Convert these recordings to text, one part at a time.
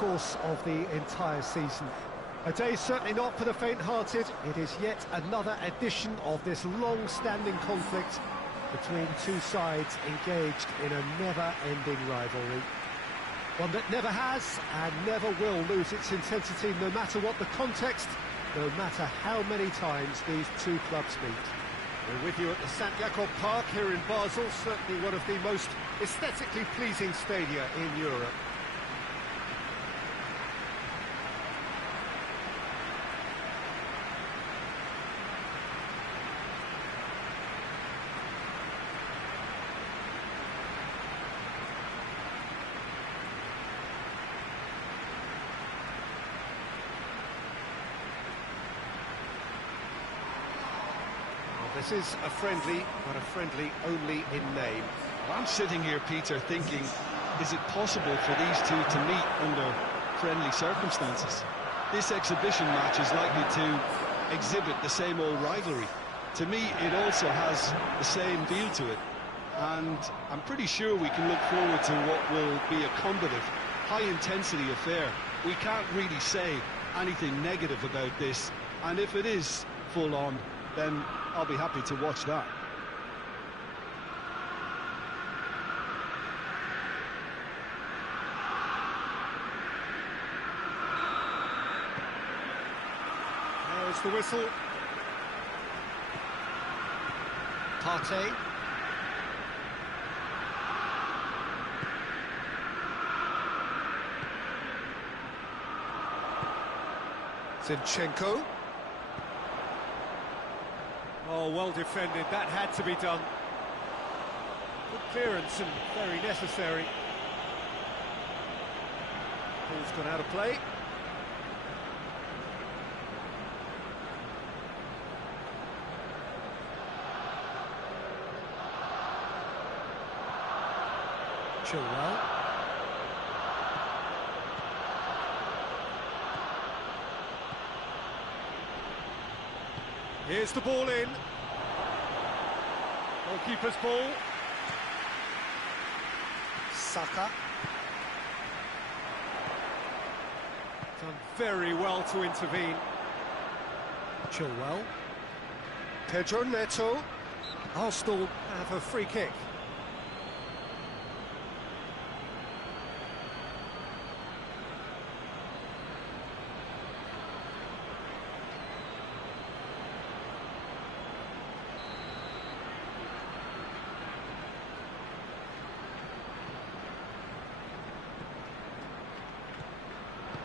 course of the entire season. A day certainly not for the faint-hearted. It is yet another edition of this long-standing conflict between two sides engaged in a never-ending rivalry. One that never has and never will lose its intensity, no matter what the context, no matter how many times these two clubs meet. We're with you at the St. Jakob Park here in Basel, certainly one of the most aesthetically pleasing stadia in Europe. This is a friendly, but a friendly only in name. Well, I'm sitting here, Peter, thinking, is it possible for these two to meet under friendly circumstances? This exhibition match is likely to exhibit the same old rivalry. To me, it also has the same feel to it. And I'm pretty sure we can look forward to what will be a combative, high-intensity affair. We can't really say anything negative about this. And if it is full-on, then I'll be happy to watch that. There's the whistle. Partey. Zinchenko. Oh, well defended, that had to be done. Good clearance and very necessary. Ball's gone out of play. Chilwell. Here's the ball in. Goalkeeper's ball. Saka. Done very well to intervene. Chilwell. Pedro Neto. Arsenal have a free kick.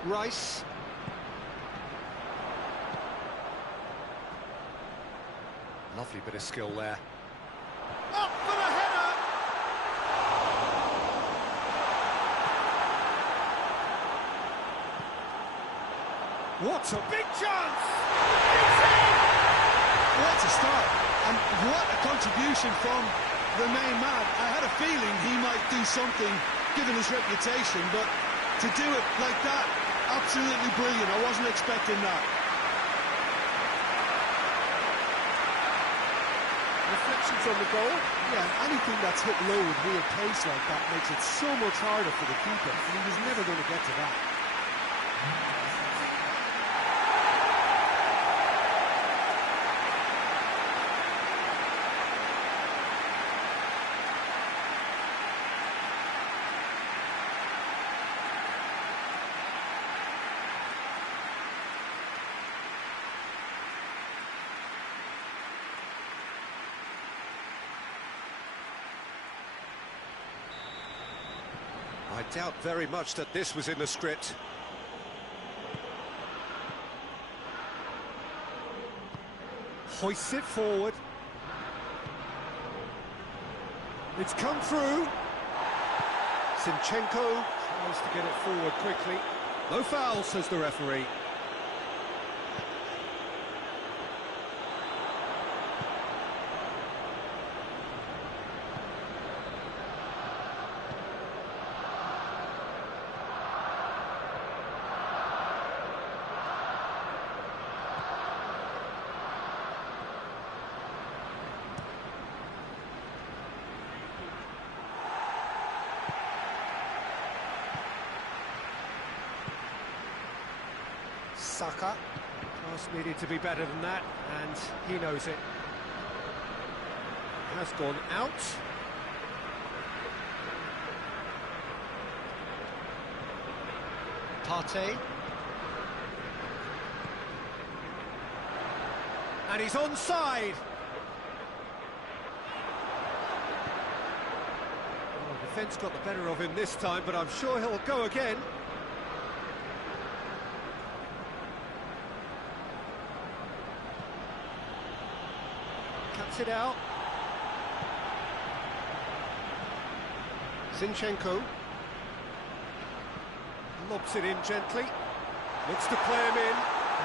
Rice. Lovely bit of skill there. Up for the header! What a big chance! It's in! What a start, and what a contribution from the main man. I had a feeling he might do something, given his reputation, but to do it like that, absolutely brilliant. I wasn't expecting that. Reflections on the goal. Yeah, anything that's hit low with real pace like that makes it so much harder for the keeper, and he was never going to get to that. I doubt very much that this was in the script. Hoists it forward. It's come through. Zinchenko tries to get it forward quickly. No foul, says the referee. Saka. Pass needed to be better than that, and he knows it. Has gone out. Partey. And he's onside. Well, defence got the better of him this time, but I'm sure he'll go again. Cuts it out. Zinchenko. Lobs it in gently. Looks to play him in.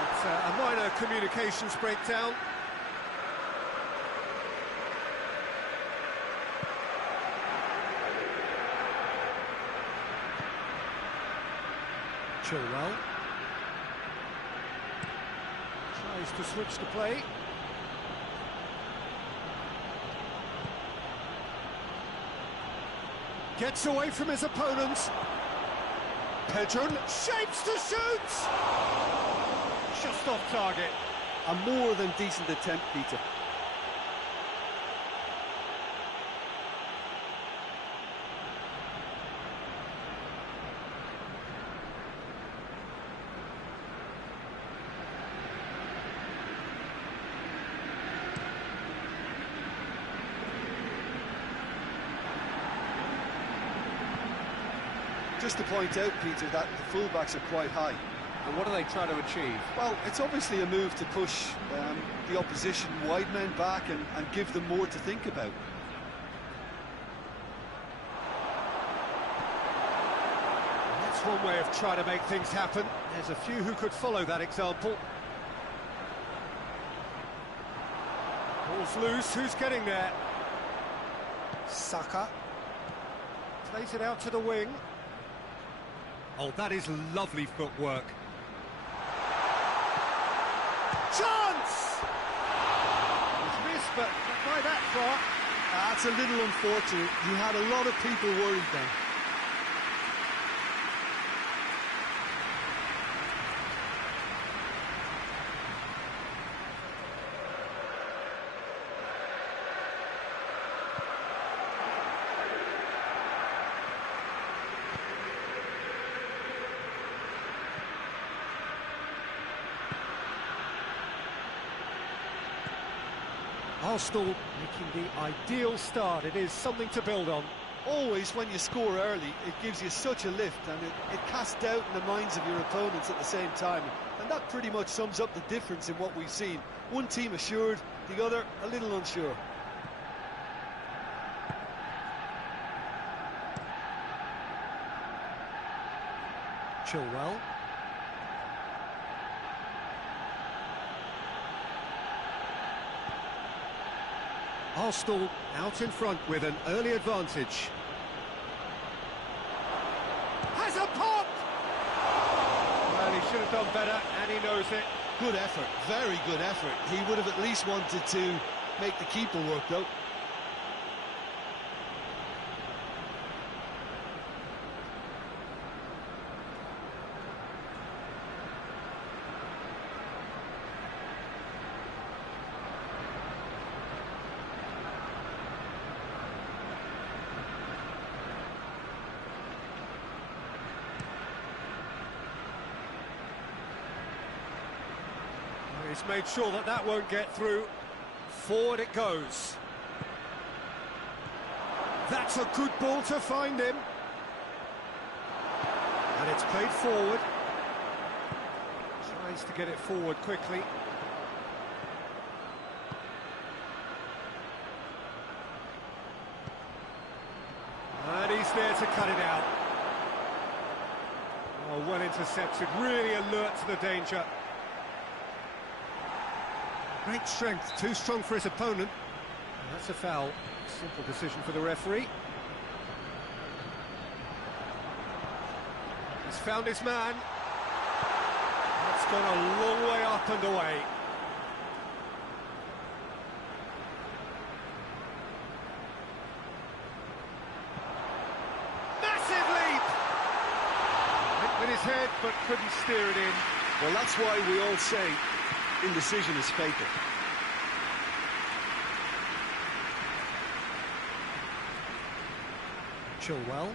It's a minor communications breakdown. Chilwell. Tries to switch the play. Gets away from his opponents. Pedro shapes to shoot! Just off target. A more than decent attempt, Peter. Just to point out, Peter, that the fullbacks are quite high. And what are they trying to achieve? Well, it's obviously a move to push the opposition wide men back and give them more to think about. That's one way of trying to make things happen. There's a few who could follow that example. Ball's loose, who's getting there? Saka. Plays it out to the wing. Oh, that is lovely footwork. Chance! It's missed, but not by that far. That's a little unfortunate. You had a lot of people worried then. Arsenal making the ideal start. It is something to build on. Always, when you score early, it gives you such a lift, and it casts doubt in the minds of your opponents at the same time. And that pretty much sums up the difference in what we've seen. One team assured, the other a little unsure. Chilwell. Arsenal out in front with an early advantage. Has a pop! Well, he should have done better, and he knows it. Good effort, very good effort. He would have at least wanted to make the keeper work, though. He's made sure that that won't get through. Forward it goes. That's a good ball to find him. And it's played forward. Tries to get it forward quickly. And he's there to cut it out. Oh, well intercepted, really alert to the danger. Great strength, too strong for his opponent. And that's a foul. Simple decision for the referee. He's found his man. That's gone a long way up and away. Massive leap! Hit with his head, but couldn't steer it in. Well, that's why we all say indecision is fatal. Chilwell.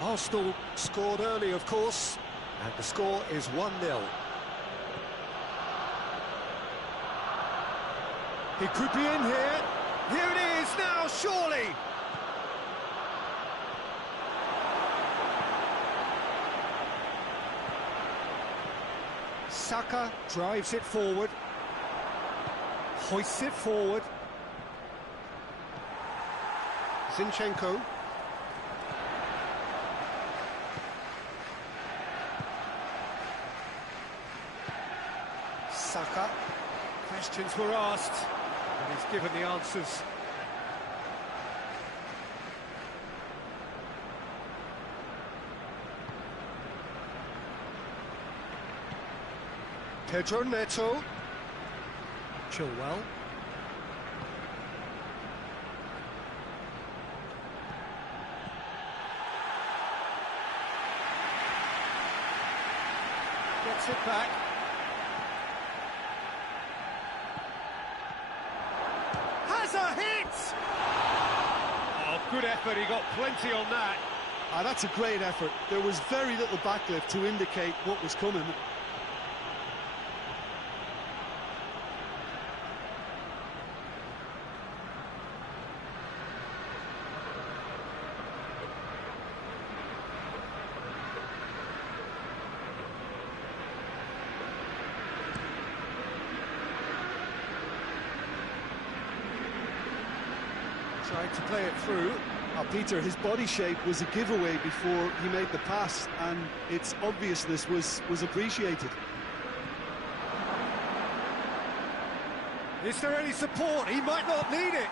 Arsenal scored early, of course, and the score is 1-0. He could be in here. Here it is now, surely! Saka drives it forward. Hoists it forward. Zinchenko. Saka. Questions were asked, and he's given the answers. Pedro Neto. Chilwell. Gets it back. Has a hit! Oh, good effort, he got plenty on that. That's a great effort. There was very little backlift to indicate what was coming. Tried to play it through. Peter, his body shape was a giveaway before he made the pass, and its obviousness was appreciated. Is there any support? He might not need it.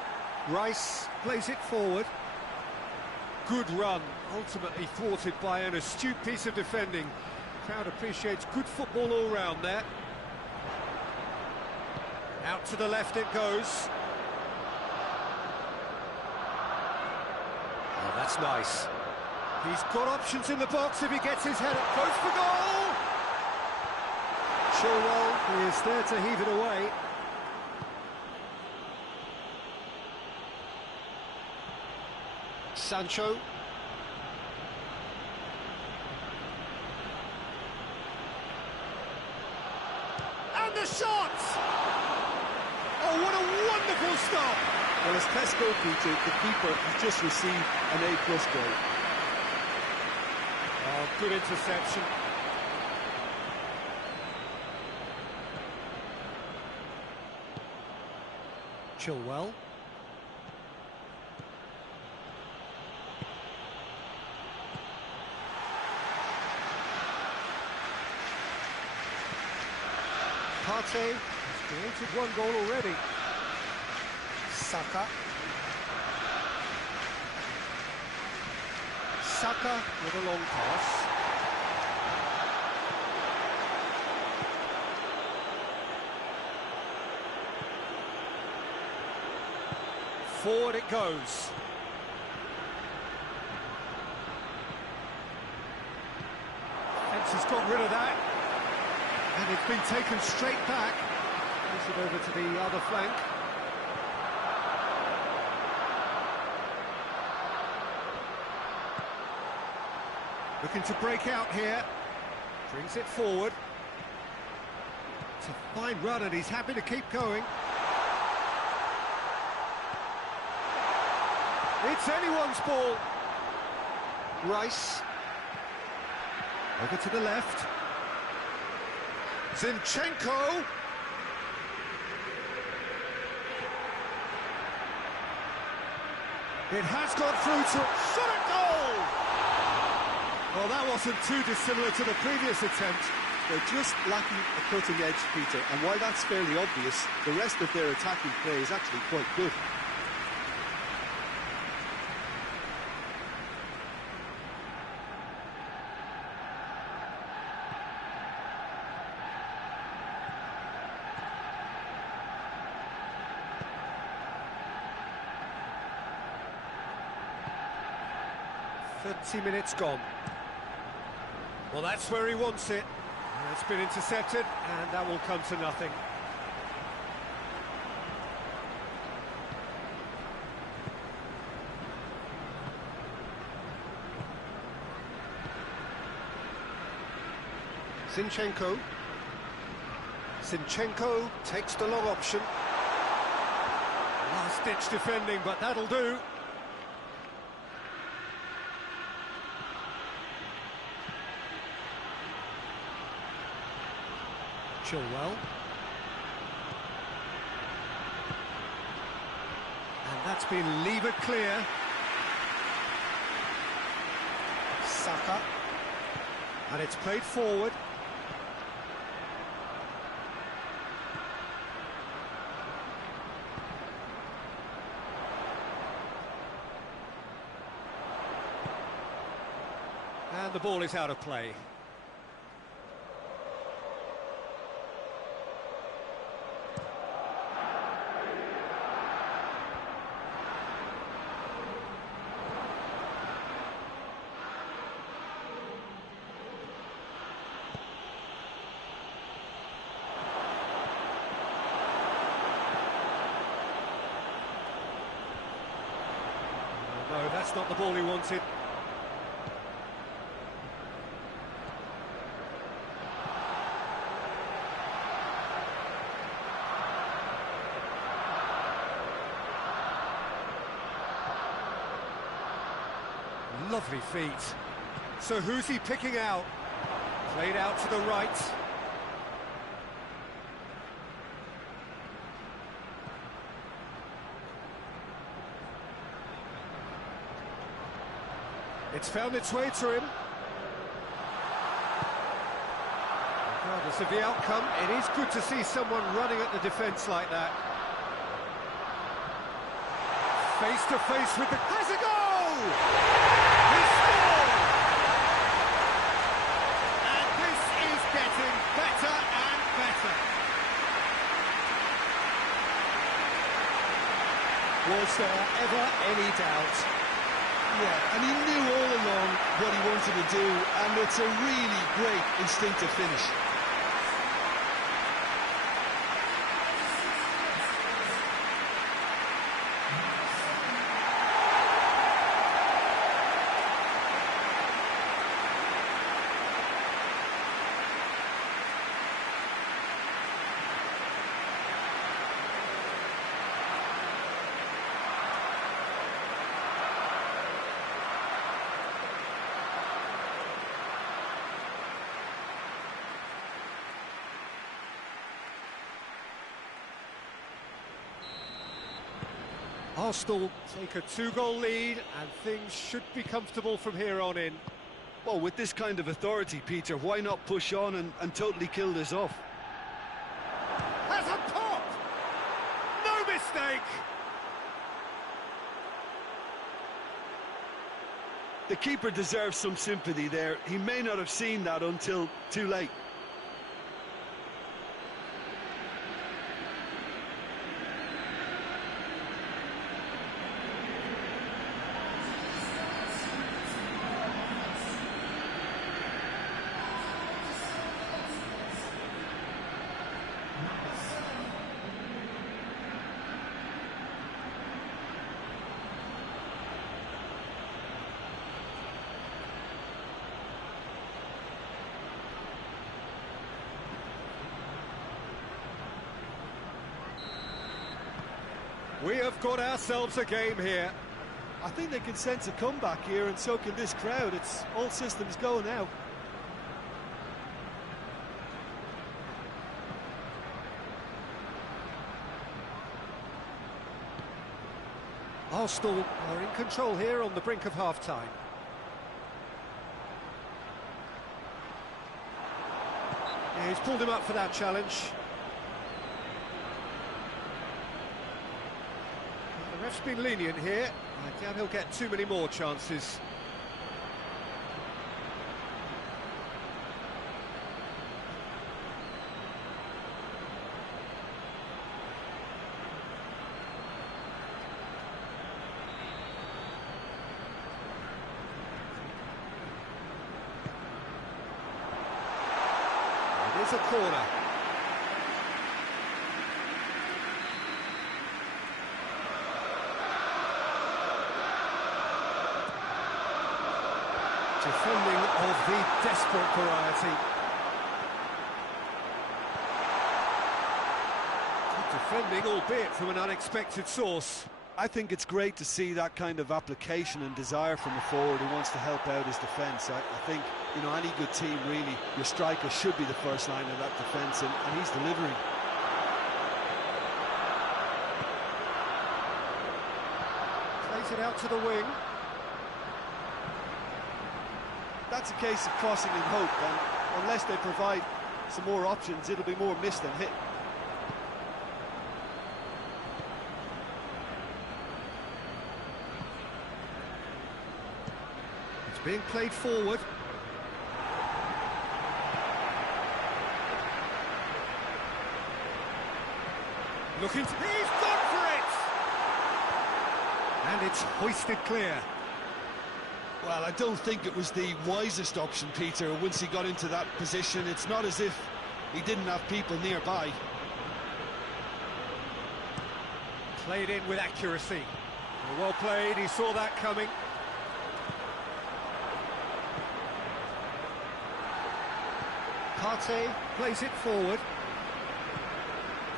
Rice plays it forward. Good run, ultimately thwarted by an astute piece of defending. Crowd appreciates good football all round there. Out to the left it goes. Oh, that's nice. He's got options in the box if he gets his head up. Goes for goal! Chilwell is there to heave it away. Sancho. And the shot! Oh, what a wonderful stop! Well, as Tesco Peter, the keeper has just received an A+ grade. Oh, good interception. Chilwell. Partey has created one goal already. Saka. Saka with a long pass. Forward it goes. Fence has got rid of that. And it's been taken straight back. Push it over to the other flank. Looking to break out here. Brings it forward. It's a fine run and he's happy to keep going. It's anyone's ball. Rice. Over to the left. Zinchenko. It has got through to shot at goal! Well, that wasn't too dissimilar to the previous attempt. They're just lacking a cutting edge, Peter, and while that's fairly obvious, the rest of their attacking play is actually quite good. 30 minutes gone. Well, that's where he wants it. It's been intercepted, and that will come to nothing. Zinchenko takes the long option. Last-ditch defending, but that'll do. Chilwell. And that's been levered clear. Saka. And it's played forward. And the ball is out of play. No, that's not the ball he wanted. Lovely feet. So who's he picking out? Played out to the right. It's found its way to him. Regardless of the outcome, it is good to see someone running at the defence like that. Face to face with the... Has a goal! He scored! And this is getting better and better. Was there ever any doubt? Yeah, and he knew all along what he wanted to do, and it's a really great instinctive finish. Arsenal take a 2-goal lead, and things should be comfortable from here on in. Well, with this kind of authority, Peter, why not push on and totally kill this off? Has a pop! No mistake! The keeper deserves some sympathy there. He may not have seen that until too late. We have got ourselves a game here. I think they can sense a comeback here, and so can this crowd. It's all systems go now. Arsenal are in control here on the brink of half-time. Yeah, he's pulled him up for that challenge. The ref's been lenient here. I doubt he'll get too many more chances. wins a corner. Defending of the desperate variety. Good defending, albeit from an unexpected source. I think it's great to see that kind of application and desire from a forward who wants to help out his defence. I think, you know, any good team, really, your striker should be the first line of that defence, and he's delivering. Plays it out to the wing. That's a case of crossing in hope, and unless they provide some more options, it'll be more miss than hit. It's being played forward. Looking to... He's gone for it! And it's hoisted clear. Well, I don't think it was the wisest option, Peter, once he got into that position. It's not as if he didn't have people nearby. Played in with accuracy. Well played, he saw that coming. Partey plays it forward.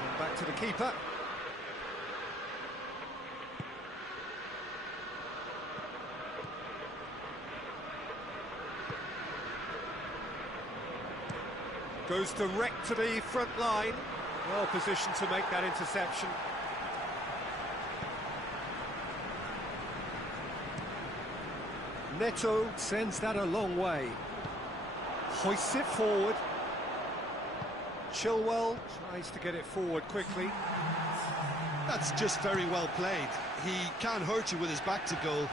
And back to the keeper. Goes direct to the front line. Well positioned to make that interception. Neto sends that a long way. Hoists it forward. Chilwell tries to get it forward quickly. That's just very well played. He can't hurt you with his back to goal,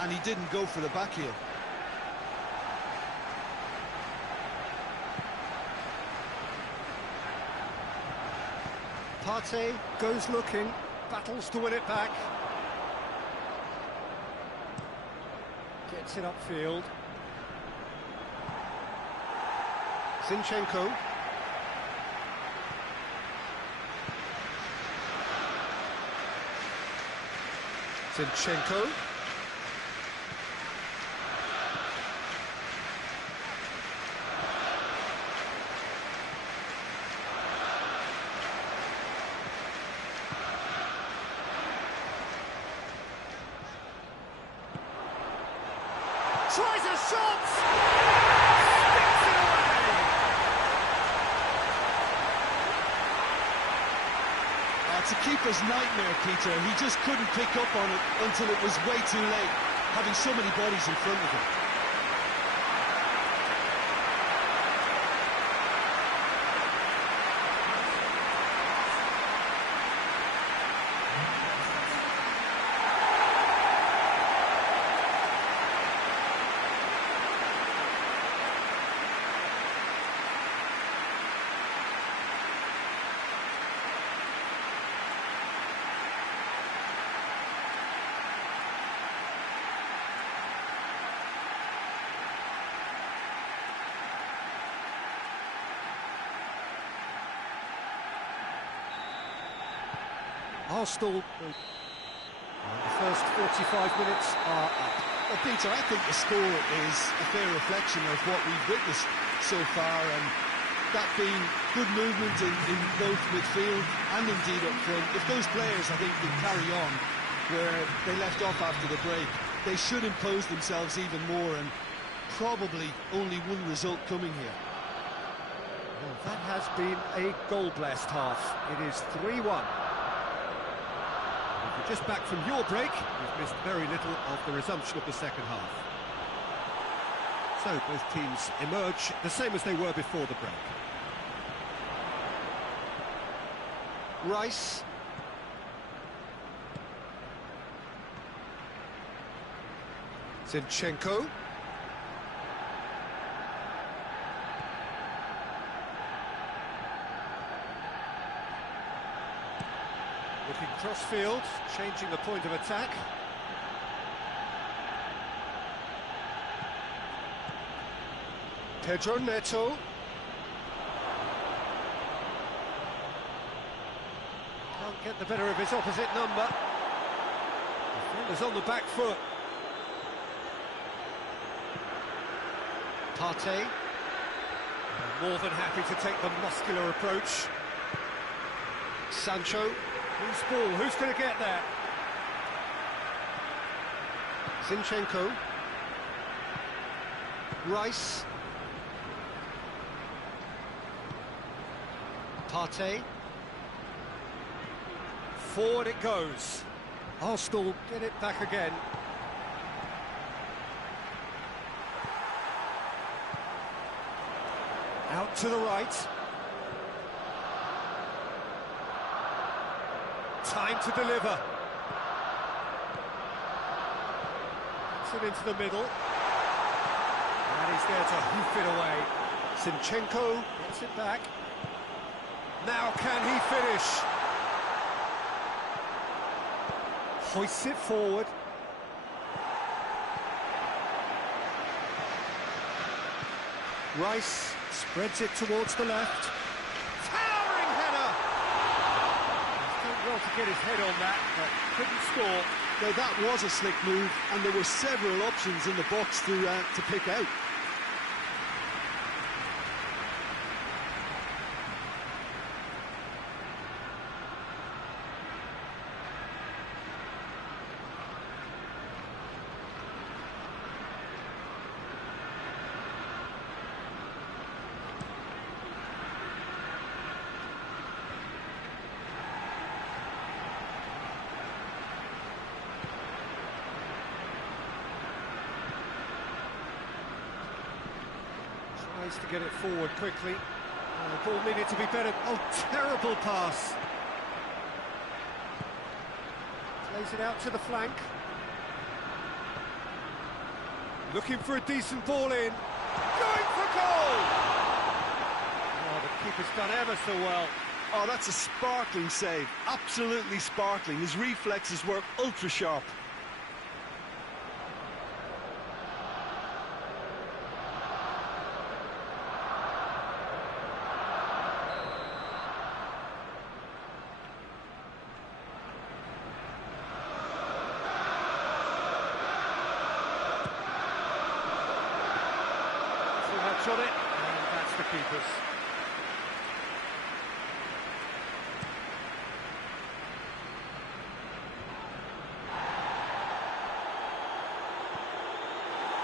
and he didn't go for the back heel. Partey goes looking, battles to win it back. Gets it upfield. Zinchenko. Zinchenko. Tries a shot! Sticks it away! It's a keeper's nightmare, Peter. He just couldn't pick up on it until it was way too late, having so many bodies in front of him. Arsenal, the first 45 minutes are up. Well, Peter, I think the score is a fair reflection of what we've witnessed so far, and that being good movement in both midfield and indeed up front. If those players, I think, can carry on where they left off after the break, they should impose themselves even more, and probably only one result coming here. Well, that has been a goal-blessed half. It is 3-1. If you're just back from your break, you've missed very little of the resumption of the second half. So both teams emerge the same as they were before the break. Rice. Zinchenko. Looking cross-field, changing the point of attack. Pedro Neto. get the better of his opposite number. Defender's on the back foot. Partey. More than happy to take the muscular approach. Sancho. Loose ball, who's going to get there? Zinchenko. Rice. Partey. Forward it goes. Arsenal get it back again. Out to the right. Time to deliver. Gets it into the middle. And he's there to hoof it away. Zinchenko gets it back. Now can he finish? Hoists it forward. Rice spreads it towards the left. Towering header! He's done well to get his head on that, but couldn't score. Now that was a slick move, and there were several options in the box to pick out. Tries to get it forward quickly. The ball needed to be better. Oh, terrible pass. Plays it out to the flank. Looking for a decent ball in. Going for goal! Oh, the keeper's done ever so well. Oh, that's a sparkling save. Absolutely sparkling. His reflexes were ultra sharp. On it, and that's the keeper's.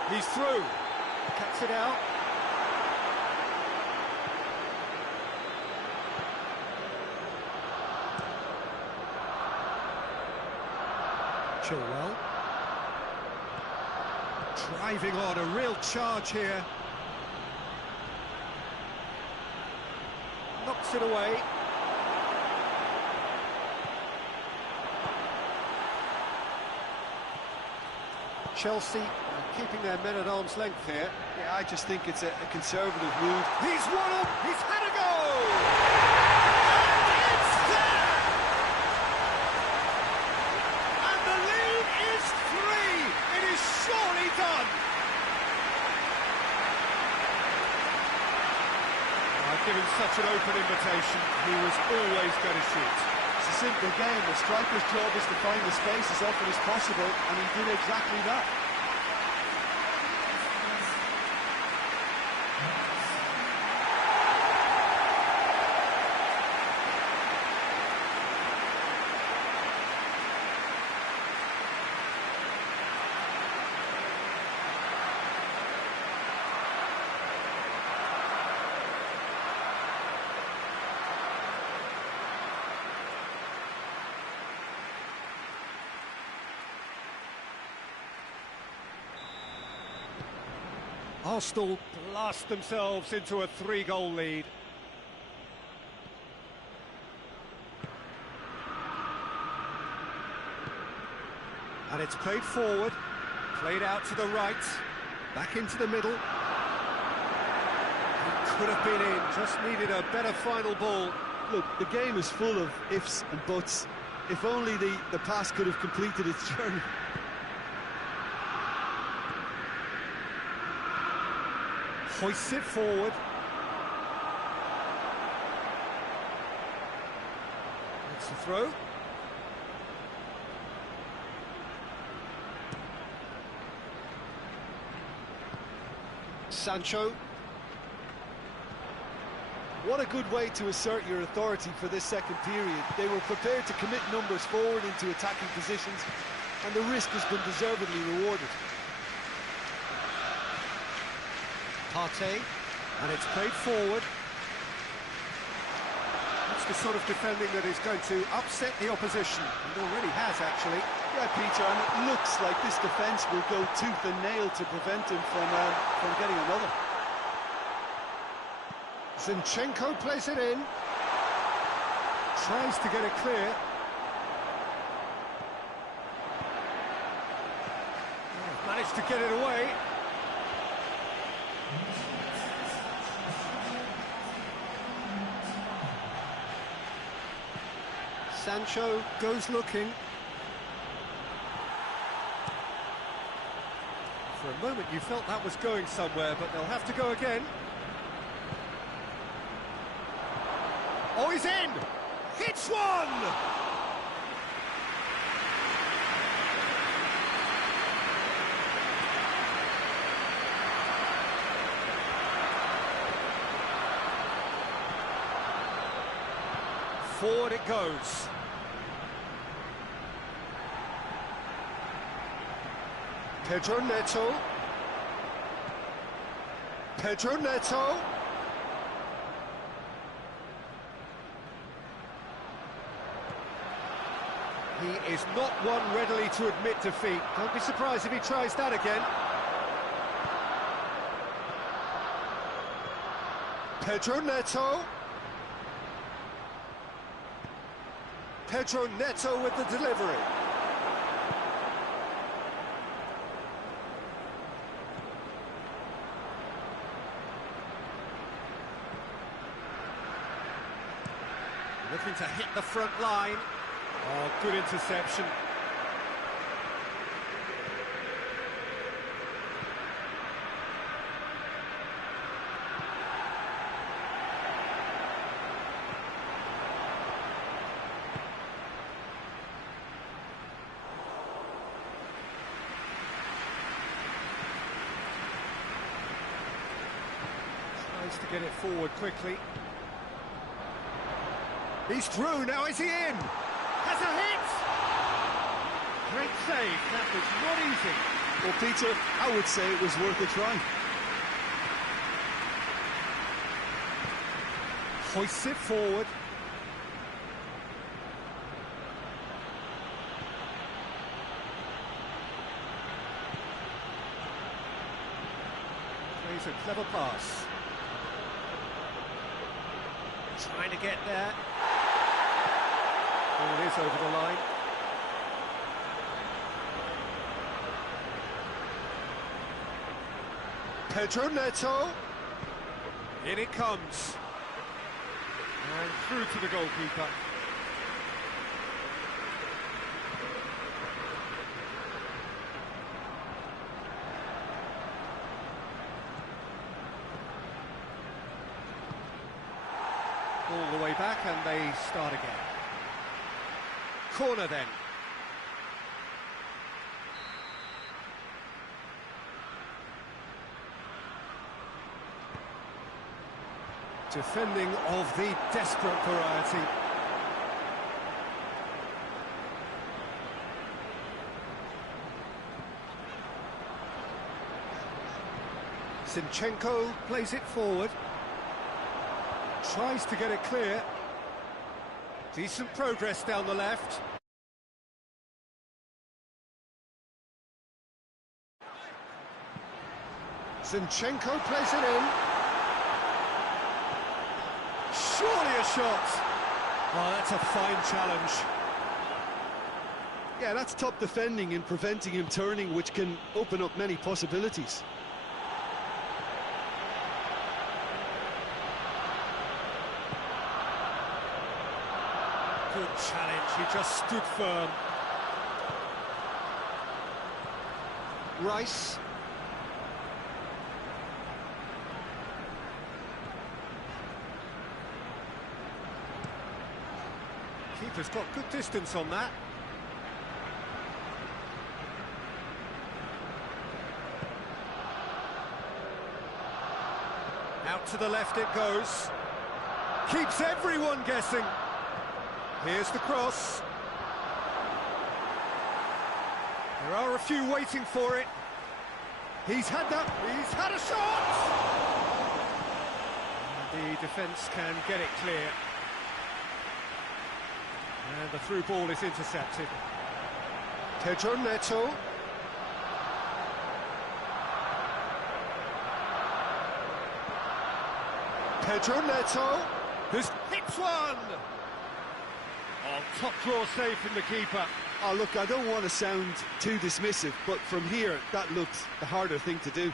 He's through, cuts it out. Chilwell. Driving on, a real charge here. Knocks it away. Chelsea keeping their men at arm's length here. Yeah, I just think it's a conservative move. He's won up, he's had a go! And it's there! And the lead is 3! It is surely done! Given such an open invitation, he was always going to shoot. It's a simple game. The striker's job is to find the space as often as possible, and he did exactly that. Arsenal blast themselves into a 3-goal lead. And it's played forward, played out to the right, back into the middle. It could have been in, just needed a better final ball. Look, the game is full of ifs and buts. If only the pass could have completed its journey. Hoists it forward. It's the throw. Sancho. What a good way to assert your authority for this second period. They were prepared to commit numbers forward into attacking positions, and the risk has been deservedly rewarded. Partey, and it's played forward. That's the sort of defending that is going to upset the opposition. It already has, actually. Yeah, Peter, and it looks like this defence will go tooth and nail to prevent him from getting another. Zinchenko plays it in. Tries to get it clear. Oh, managed to get it away. Sancho goes looking. For a moment you felt that was going somewhere, but they'll have to go again. Oh, he's in! Hits one! Forward it goes. Pedro Neto. Pedro Neto. He is not one readily to admit defeat. Don't be surprised if he tries that again. Pedro Neto. Pedro Neto with the delivery. Looking to hit the front line. Oh, good interception. Tries to get it forward quickly. He's through, now is he in? Has a hit! Great save, that was not easy. Well, Peter, I would say it was worth a try. Hoists it forward. Plays a clever pass. Trying to get there. Oh, it is over the line. Pedro Neto. In it comes. And through to the goalkeeper. All the way back and they start again. Corner then. Defending of the desperate variety. Zinchenko plays it forward. Tries to get it clear. Decent progress down the left. Zinchenko plays it in. Surely a shot. Oh, that's a fine challenge. Yeah, that's top defending and preventing him turning, which can open up many possibilities. Good challenge, he just stood firm. Rice. Keeper's got good distance on that. Out to the left it goes. Keeps everyone guessing. Here's the cross. There are a few waiting for it. He's had a shot! And the defence can get it clear. And the through ball is intercepted. Pedro Neto. Pedro Neto. Who's hits one! Oh, top draw save from the keeper. Oh, look, I don't want to sound too dismissive, but from here, that looks the harder thing to do.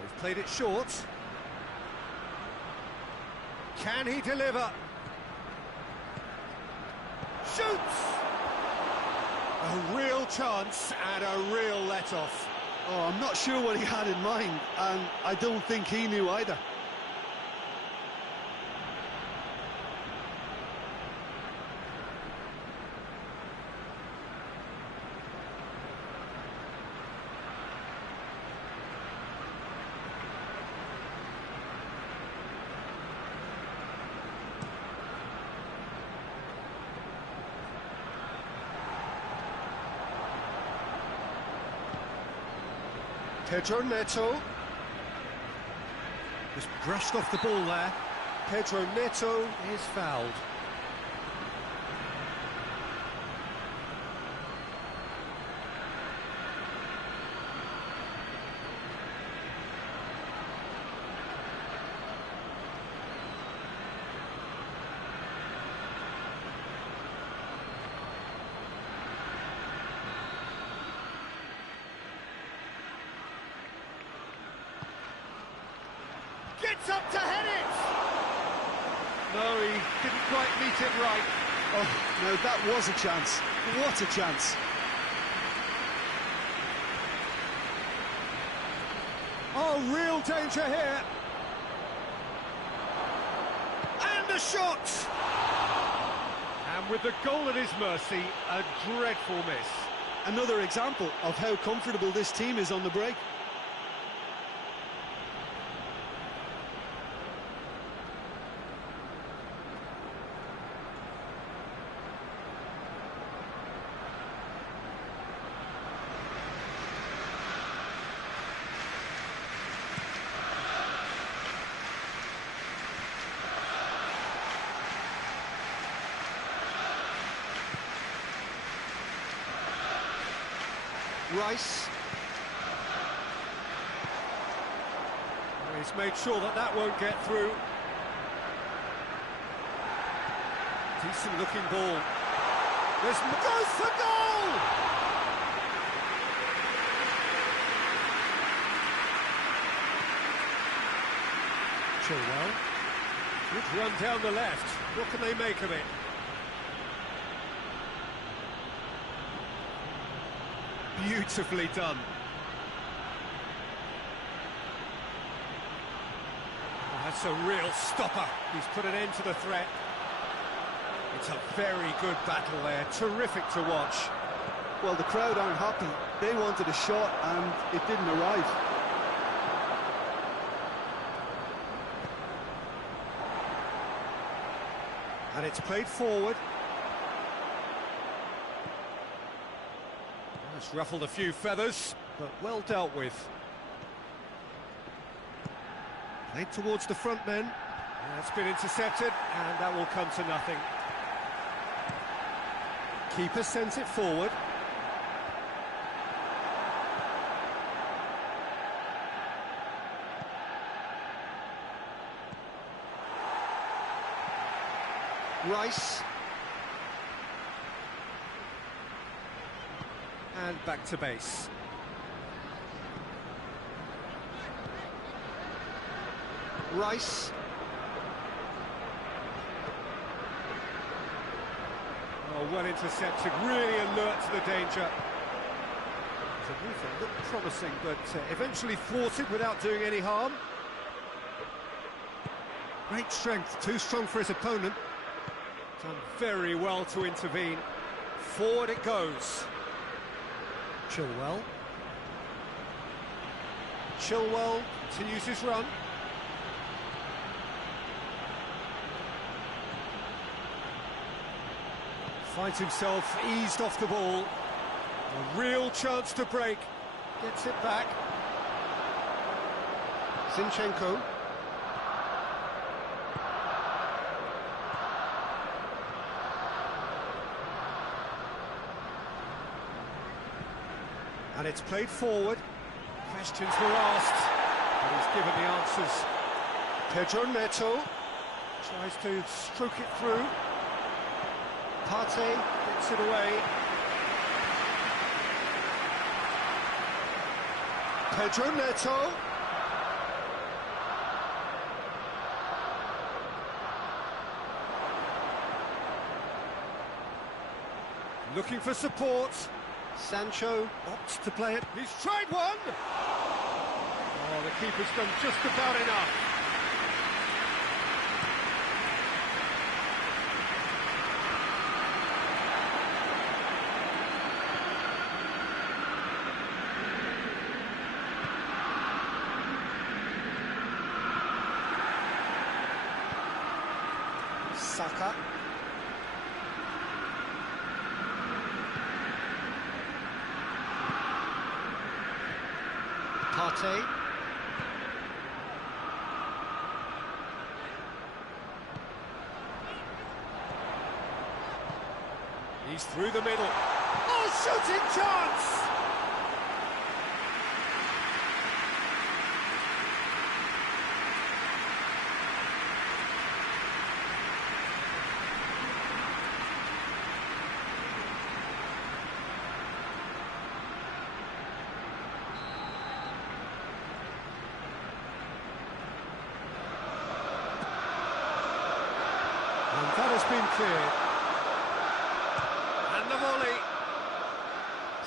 They've played it short. Can he deliver? Shoots! A real chance and a real let-off. Oh, I'm not sure what he had in mind, and I don't think he knew either. Pedro Neto. Just brushed off the ball there. Pedro Neto is fouled. Gets up to head it! No, he didn't quite meet it right. Oh, no, that was a chance. What a chance. Oh, real danger here. And a shot! And with the goal at his mercy, a dreadful miss. Another example of how comfortable this team is on the break. Rice. He's made sure that that won't get through. Decent looking ball. Goes for goal! Chilwell. Good run down the left. What can they make of it? Beautifully done. Oh, that's a real stopper. He's put an end to the threat. It's a very good battle there. Terrific to watch. Well, the crowd aren't happy. They wanted a shot and it didn't arrive. And it's played forward. It's ruffled a few feathers, but well dealt with. Played towards the front men. That's been intercepted, and that will come to nothing. Keeper sends it forward. Rice. And back to base. Rice. Oh, well intercepted, really alert to the danger. The movement looked promising, but eventually thwarted without doing any harm. Great strength, too strong for his opponent. Done very well to intervene. Forward it goes. Chilwell. Chilwell continues his run. Finds himself eased off the ball. A real chance to break. Gets it back. Zinchenko. And it's played forward. Questions were asked, but he's given the answers. Pedro Neto tries to stroke it through. Partey gets it away. Pedro Neto. Looking for support. Sancho opts to play it. He's tried one! Oh, the keeper's done just about enough. Saka. Partey. He's through the middle. Oh, shooting chance! And that has been cleared. And the volley.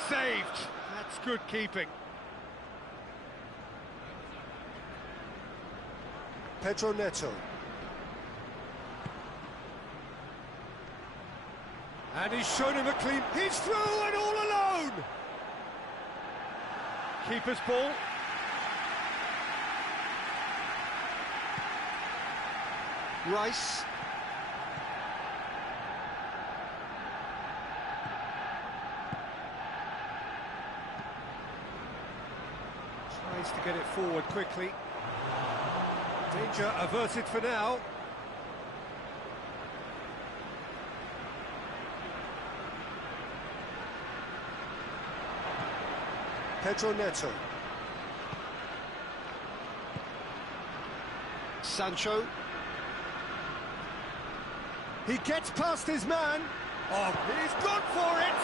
Saved. That's good keeping. Pedro Neto. And he's shown him a clean... He's through and all alone! Keeper's ball. Rice. Tries to get it forward quickly. Danger averted for now. Pedro Neto. Sancho. He gets past his man. Oh, he's gone for it.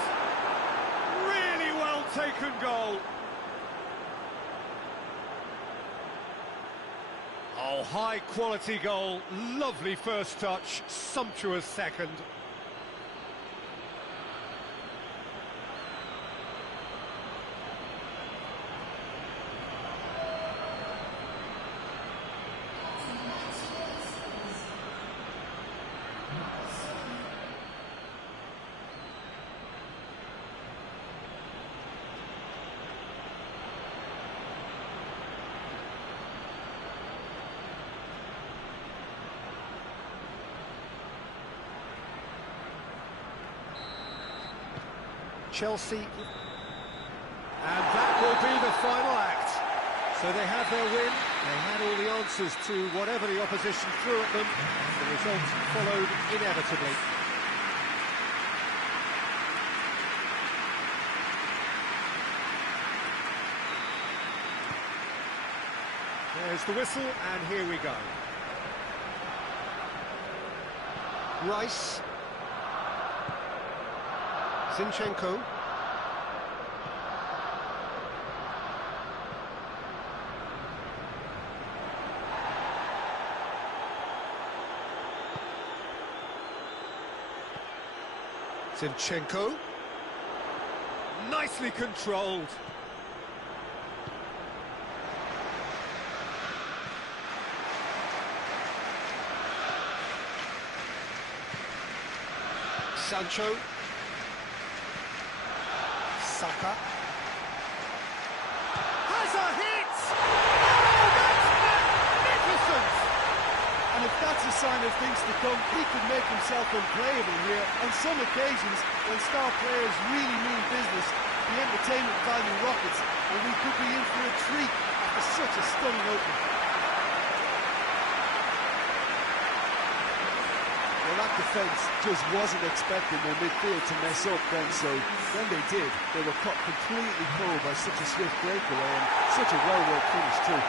Really well taken goal. Oh, high quality goal. Lovely first touch. Sumptuous second. Chelsea, and that will be the final act. So they have their win, they had all the answers to whatever the opposition threw at them, the result followed inevitably. There's the whistle, and here we go. Rice. Zinchenko. Zinchenko. Nicely controlled. Sancho. Saka. Has a hit! Oh, that's magnificent! And if that's a sign of things to come, he could make himself unplayable here. On some occasions, when star players really mean business, the entertainment value rockets, and we could be in for a treat after such a stunning opening. Well, that defence just wasn't expecting their midfield to mess up then, so when they did, they were caught completely cold by such a swift breakaway and such a well-worked finish too.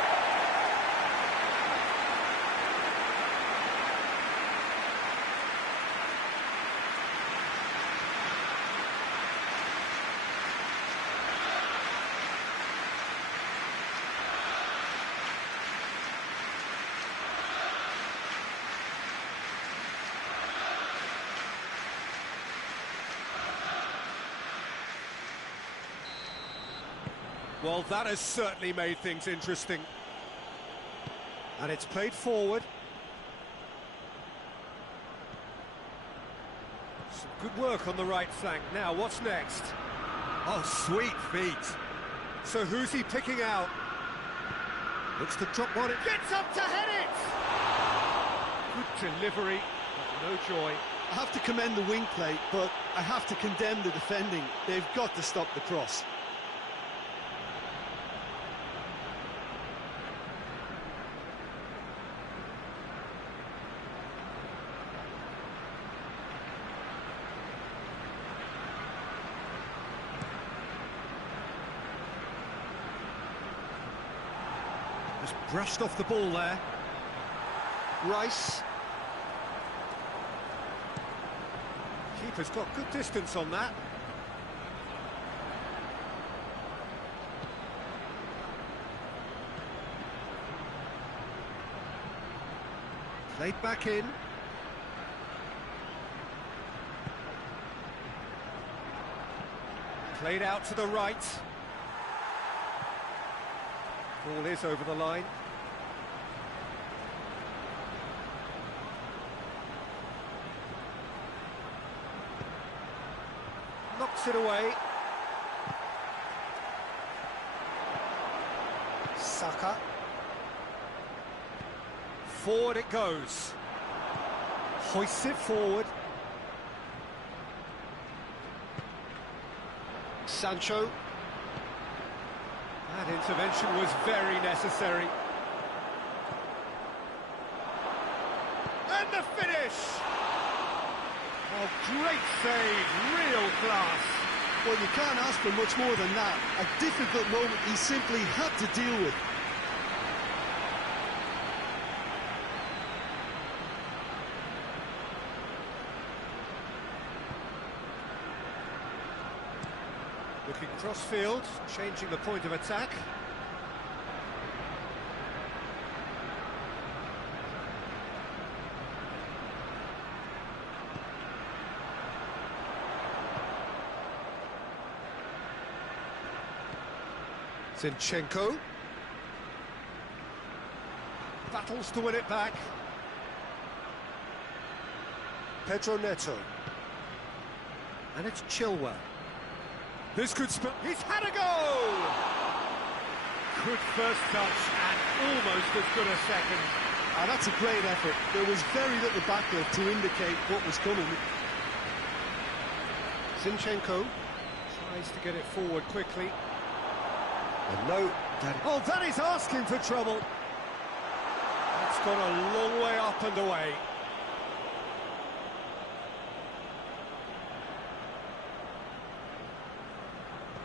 Well, that has certainly made things interesting. And it's played forward. Some good work on the right flank. Now, what's next? Oh, sweet feet. So who's he picking out? Looks to drop one. It gets up to head it! Good delivery, but no joy. I have to commend the wing play, but I have to condemn the defending. They've got to stop the cross. Just brushed off the ball there. Rice. Keeper's got good distance on that. Played back in. Played out to the right. Ball is over the line. Knocks it away. Saka. Forward it goes. Hoists it forward. Sancho. That intervention was very necessary. And the finish! Oh, great save, real class. Well, you can't ask for much more than that. A difficult moment he simply had to deal with. Looking cross-field, changing the point of attack. Zinchenko. Battles to win it back. Pedro Neto. And it's Chilwell. This could spell. He's had a goal! Good first touch and almost as good a second. Ah, that's a great effort. There was very little backup to indicate what was coming. Zinchenko tries to get it forward quickly. And no, that is asking for trouble. That's gone a long way up and away.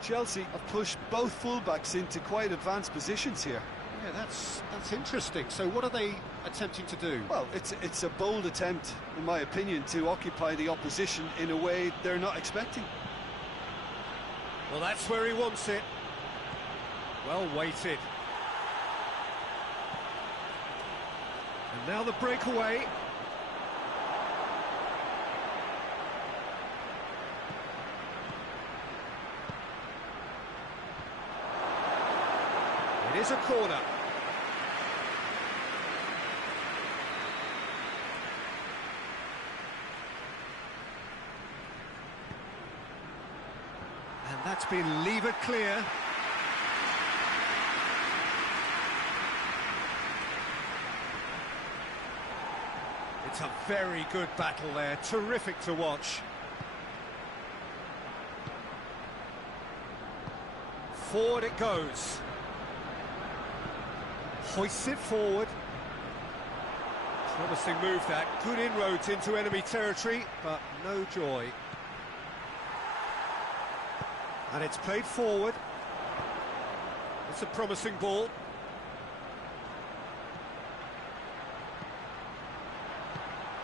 Chelsea have pushed both fullbacks into quite advanced positions here. Yeah, that's interesting. So what are they attempting to do? Well, it's a bold attempt, in my opinion, to occupy the opposition in a way they're not expecting. Well, that's where he wants it. Well weighted. And now the breakaway. It is a corner. That's been levered clear. It's a very good battle there, terrific to watch. Forward it goes. Hoists it forward. Promising move that, good inroads into enemy territory, but no joy. And it's played forward. It's a promising ball.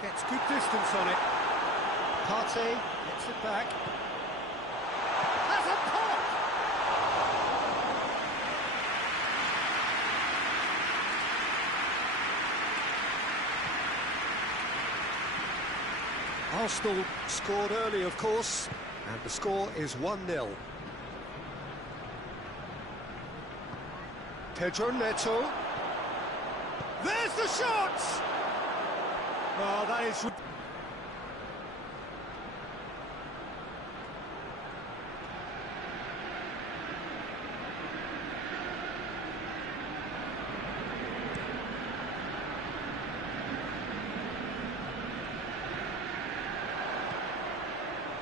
Gets good distance on it. Partey gets it back. Has a pop! Arsenal scored early, of course, and the score is 1-0. Pedro Neto. There's the shot! Oh, that is...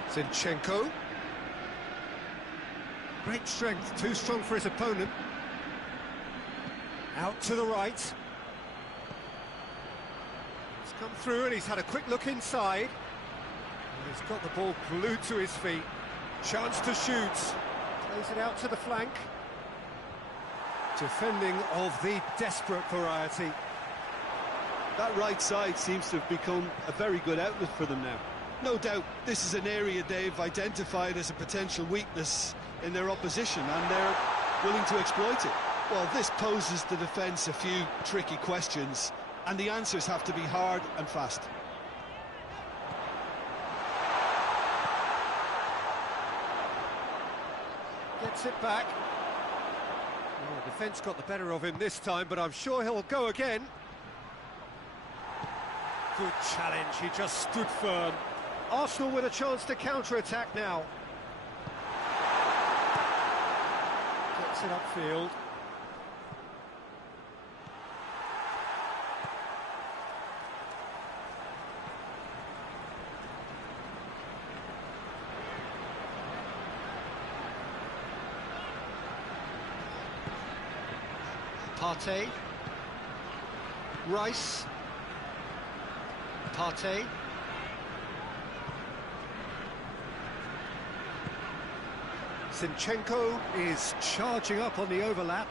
Zinchenko. Great strength, too strong for his opponent. Out to the right. He's come through and he's had a quick look inside. And he's got the ball glued to his feet. Chance to shoot. Plays it out to the flank. Defending of the desperate variety. That right side seems to have become a very good outlet for them now. No doubt this is an area they've identified as a potential weakness in their opposition, and they're willing to exploit it. Well, this poses the defence a few tricky questions, and the answers have to be hard and fast. Gets it back. Well, the defence got the better of him this time, but I'm sure he'll go again. Good challenge, he just stood firm. Arsenal with a chance to counter-attack now. Gets it upfield. Partey. Rice. Partey. Zinchenko is charging up on the overlap.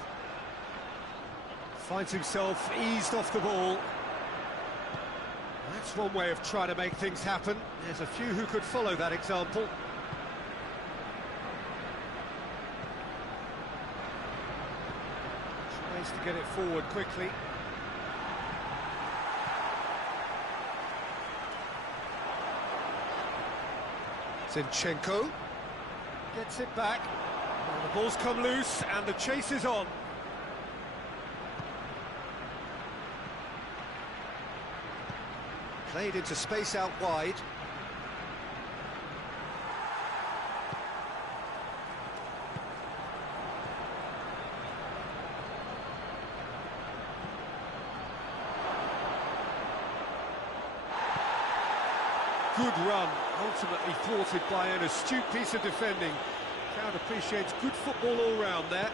Finds himself eased off the ball. That's one way of trying to make things happen. There's a few who could follow that example. Tries to get it forward quickly. Zinchenko gets it back. Well, the ball's come loose and the chase is on. Played into space out wide. Good run, ultimately thwarted by an astute piece of defending. Crowd appreciates good football all round there.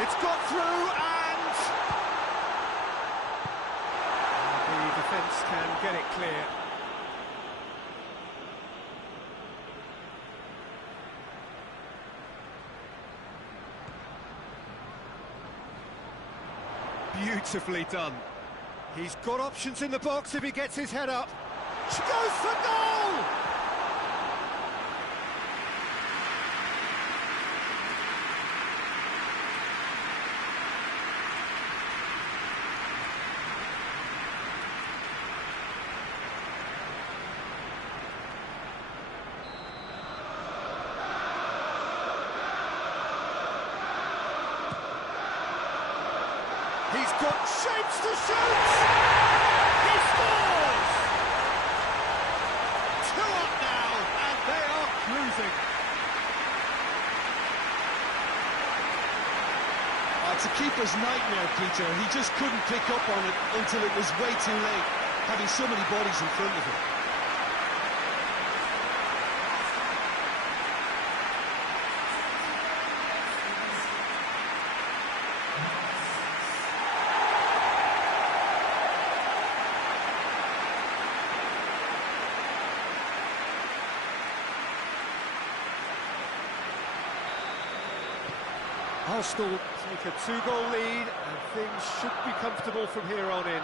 It's got through and the defence can get it clear. Beautifully done. He's got options in the box if he gets his head up. She goes for goal! He's got shapes to shoot! He scores! 2 up now, and they are cruising. It's a keeper's nightmare, Peter. He just couldn't pick up on it until it was way too late, having so many bodies in front of him. Arsenal take a 2-goal lead, and things should be comfortable from here on in.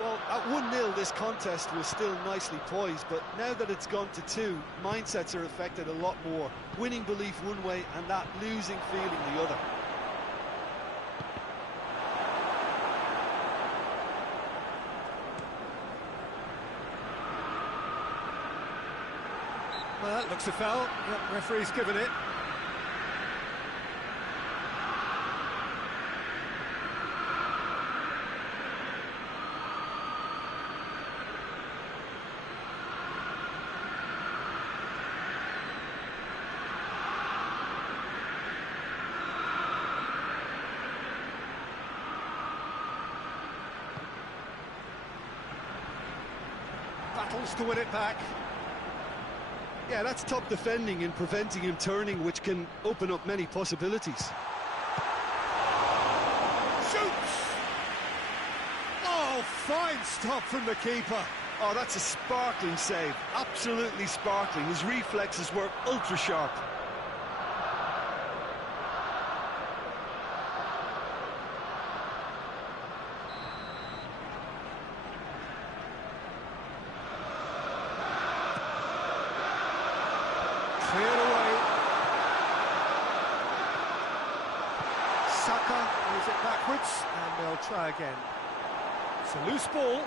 Well, at 1-0 this contest was still nicely poised, but now that it's gone to 2, mindsets are affected a lot more. Winning belief one way and that losing feeling the other. Well, that looks a foul. Yep, referee's given it. Battles to win it back. Yeah, that's top defending and preventing him turning, which can open up many possibilities. Shoots! Oh, fine stop from the keeper. Oh, that's a sparkling save. Absolutely sparkling. His reflexes were ultra-sharp. Cleared away. Saka plays it backwards, and they'll try again. It's a loose ball.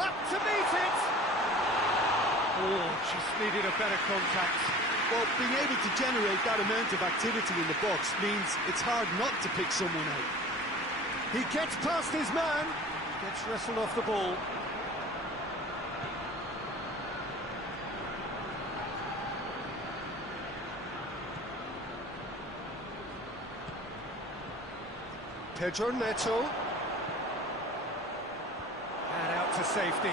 Up to meet it! Oh, just needed a better contact. Well, being able to generate that amount of activity in the box means it's hard not to pick someone out. He gets past his man, gets wrestled off the ball. Pedro Neto. And out to safety.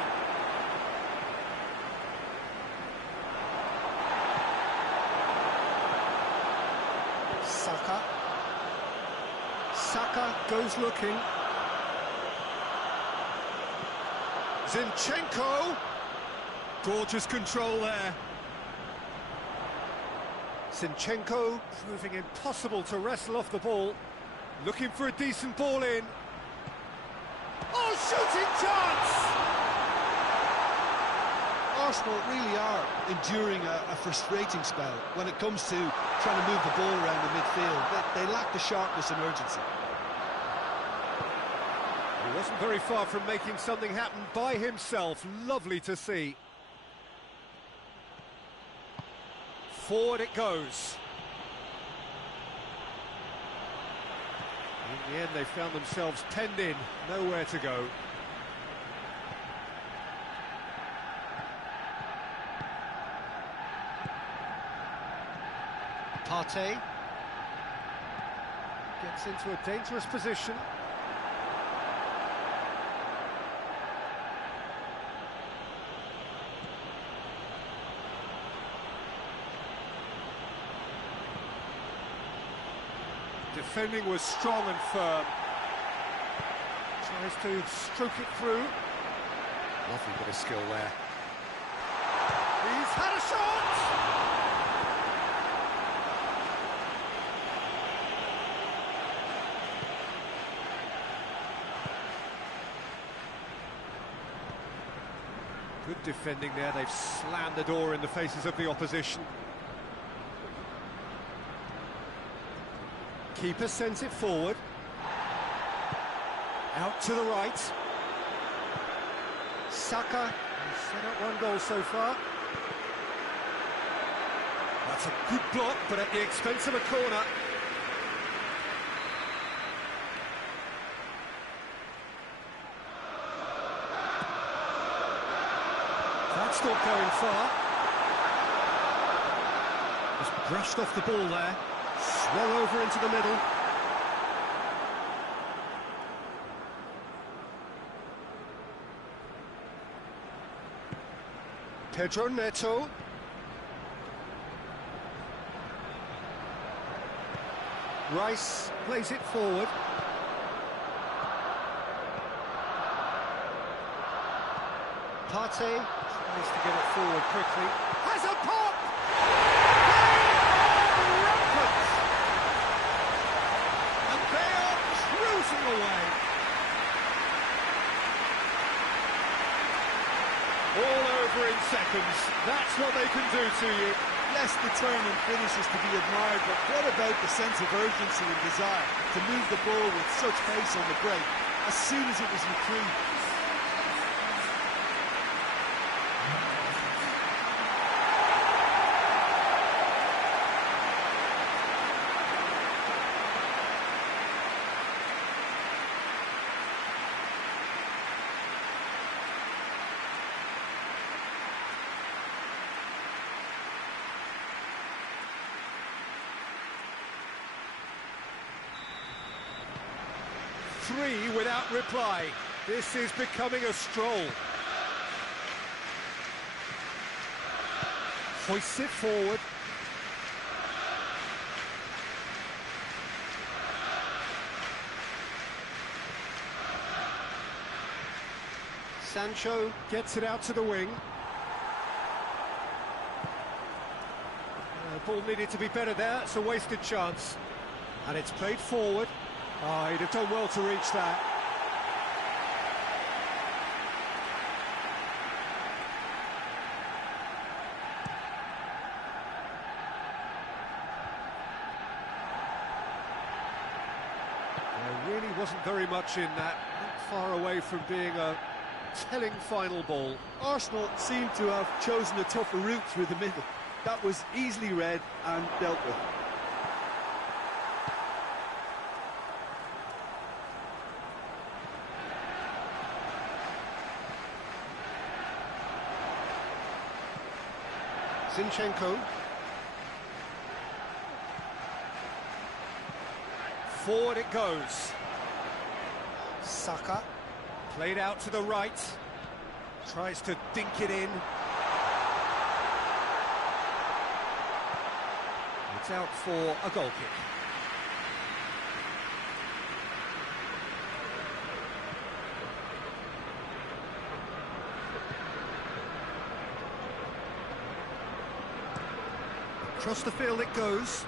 Saka. Saka goes looking. Zinchenko. Gorgeous control there. Zinchenko proving impossible to wrestle off the ball. Looking for a decent ball in. Oh, shooting chance! Arsenal really are enduring a frustrating spell when it comes to trying to move the ball around the midfield. They lack the sharpness and urgency. He wasn't very far from making something happen by himself. Lovely to see. Forward it goes. In the end, they found themselves penned in, nowhere to go. Partey gets into a dangerous position. Defending was strong and firm. Tries to stroke it through. Lovely bit of skill there. He's had a shot! Good defending there. They've slammed the door in the faces of the opposition. Keeper sends it forward. Out to the right. Saka has set up one goal so far. That's a good block, but at the expense of a corner. That's not going far. Just brushed off the ball there. Swung over into the middle. Pedro Neto. Rice plays it forward. Partey tries to get it forward quickly. Has a pop! They are rampant! And they are cruising away. All over in seconds. That's what they can do to you. Less determined finishes to be admired, but what about the sense of urgency and desire to move the ball with such pace on the break as soon as it was retrieved? Three without reply. This is becoming a stroll. Hoists it forward. Sancho gets it out to the wing. The ball needed to be better there. It's a wasted chance. And it's played forward. Oh, he'd have done well to reach that. There really wasn't very much in that. Not far away from being a telling final ball. Arsenal seem to have chosen a tougher route through the middle. That was easily read and dealt with. Zinchenko. Forward it goes. Saka. Played out to the right. Tries to dink it in. It's out for a goal kick. Across the field it goes,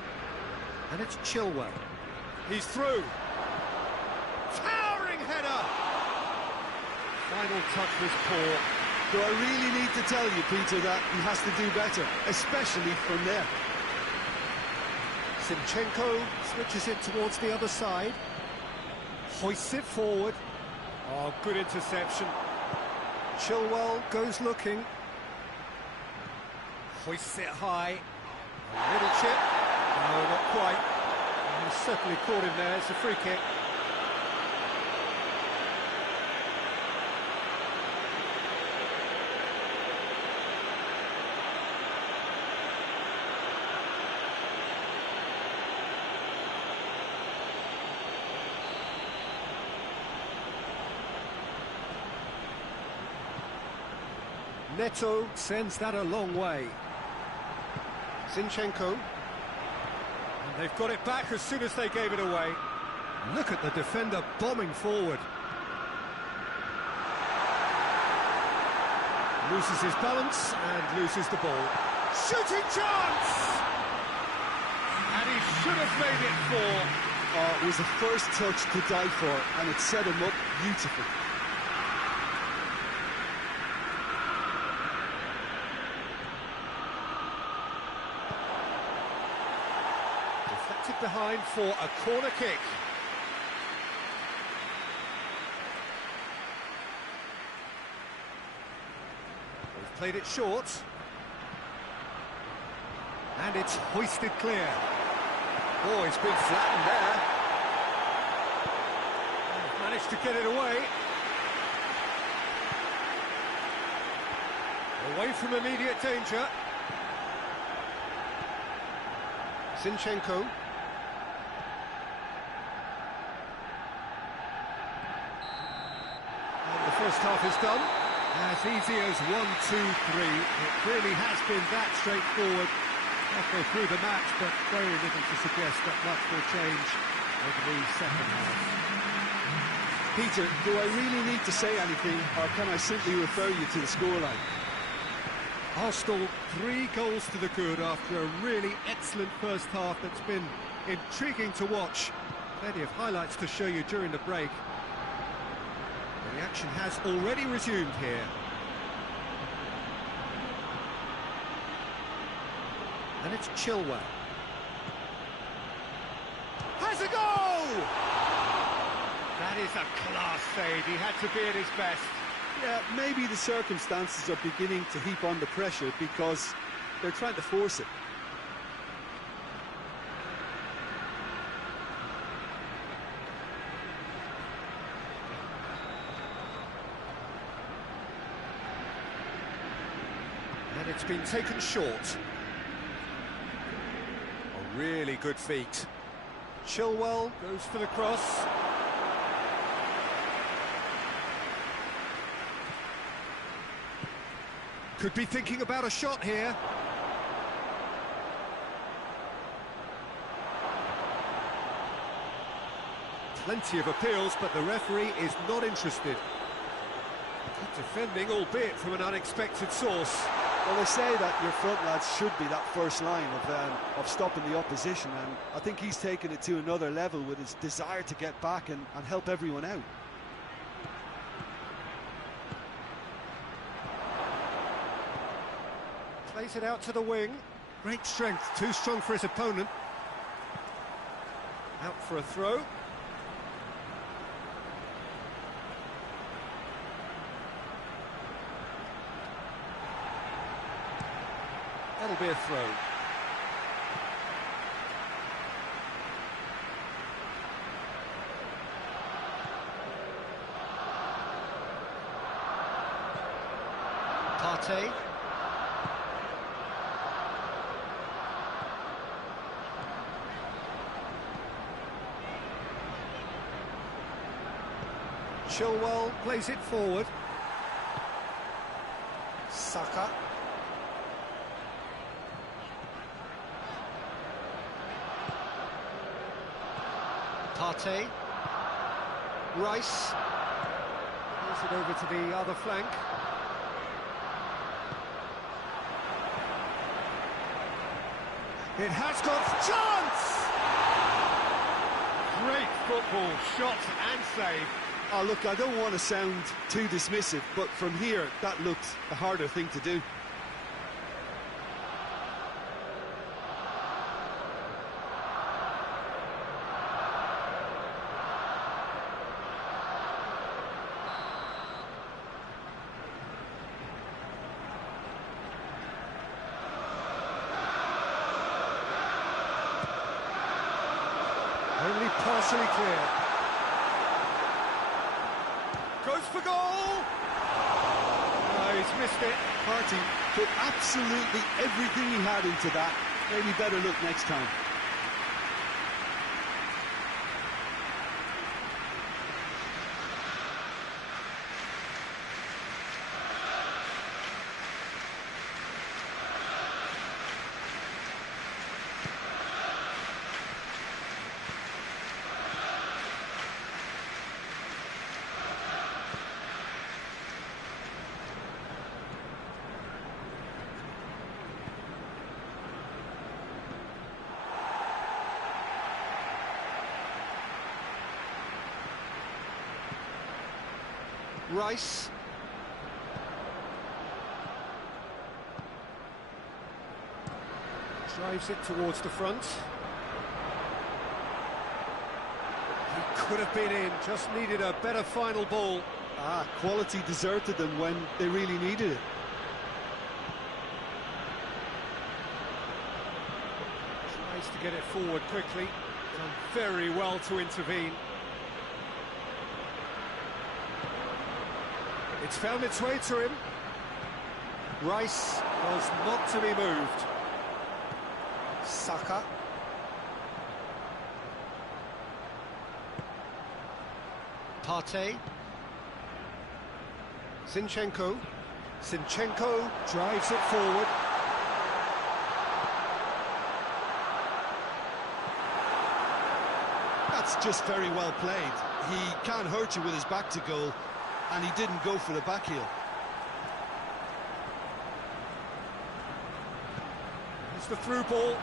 and it's Chilwell. He's through. Towering header! Final touch was poor. Do I really need to tell you, Peter, that he has to do better, especially from there? Zinchenko switches it towards the other side. Hoists it forward. Oh, good interception. Chilwell goes looking. Hoists it high. A little chip. No, not quite. He's certainly caught him there. It's a free kick. Neto sends that a long way. Zinchenko. And they've got it back as soon as they gave it away. Look at the defender bombing forward. Loses his balance and loses the ball. Shooting chance! And he should have made it four. It was the first touch to die for, and it set him up beautifully. Deflected behind for a corner kick. They've played it short. And it's hoisted clear. Oh, he's been flattened there. Managed to get it away. Away from immediate danger. Zinchenko. And the first half is done. As easy as 1, 2, 3. It really has been that straightforward. Halfway through the match, but very little to suggest that much will change over the second half. Peter, do I really need to say anything, or can I simply refer you to the scoreline? Arsenal 3 goals to the good after a really excellent first half that's been intriguing to watch. Plenty of highlights to show you during the break. The action has already resumed here. And it's Chilwell. Has a goal! That is a class save. He had to be at his best. Yeah, maybe the circumstances are beginning to heap on the pressure because they're trying to force it. And it's been taken short. A really good feat. Chilwell goes for the cross. Could be thinking about a shot here. Plenty of appeals, but the referee is not interested. Good defending, albeit from an unexpected source. Well, they say that your front lads should be that first line of stopping the opposition, and I think he's taken it to another level with his desire to get back and help everyone out. Plays it out to the wing. Great strength, too strong for his opponent. Out for a throw. That'll be a throw. Partey. Chilwell plays it forward. Saka. Partey. Rice. Plays it over to the other flank. It has got chance! Great football, shot and save. Oh, look, I don't want to sound too dismissive, but from here, that looked a harder thing to do. Only partially clear. Goes for goal! No, he's missed it. Partey put absolutely everything he had into that. Maybe better look next time. Rice. Drives it towards the front. He could have been in, just needed a better final ball. Quality deserted them when they really needed it. Tries to get it forward quickly. Done very well to intervene. It's found its way to him. Rice was not to be moved. Saka. Partey. Zinchenko. Zinchenko drives it forward. That's just very well played. He can't hurt you with his back to goal, and he didn't go for the back heel. It's the through ball.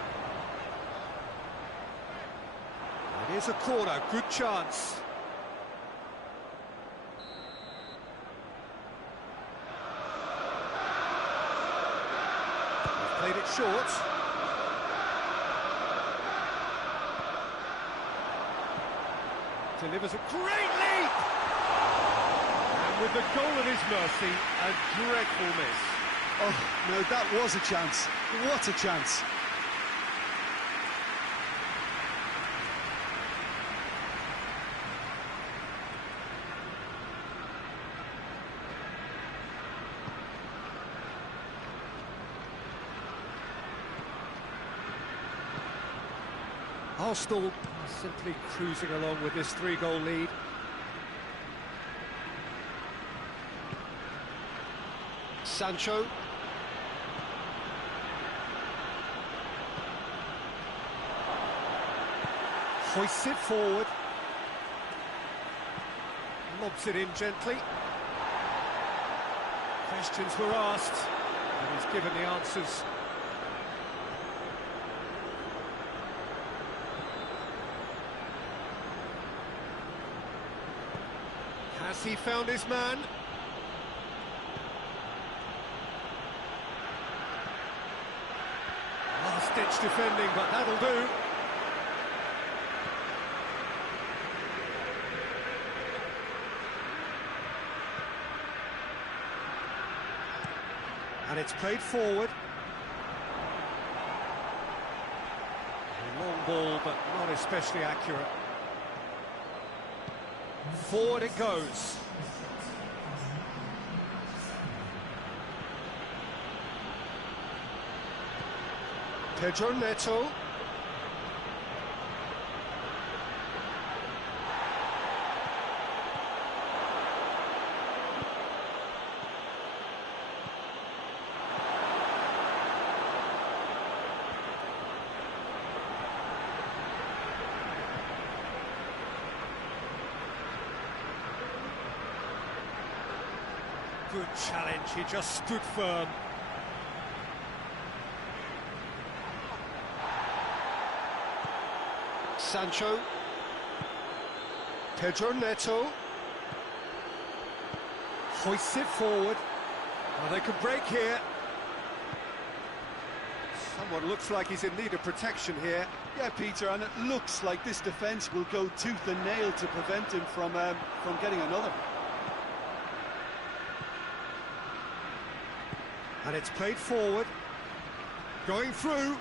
It is a corner, good chance. They've played it short. Delivers a great leap! And with the goal at his mercy, a dreadful miss. Oh, no, that was a chance. What a chance. Arsenal simply cruising along with this 3-goal lead. Sancho. Hoists it forward. Lobs it in gently. Questions were asked, and he's given the answers. Has he found his man? Last-ditch defending, but that'll do. And it's played forward. A long ball, but not especially accurate. Forward it goes. Pedro Neto. Good challenge, he just stood firm. Sancho. Pedro Neto. Hoists it forward. Well, they could break here. Someone looks like he's in need of protection here. Yeah, Peter, and it looks like this defence will go tooth and nail to prevent him from getting another. And it's played forward. Going through.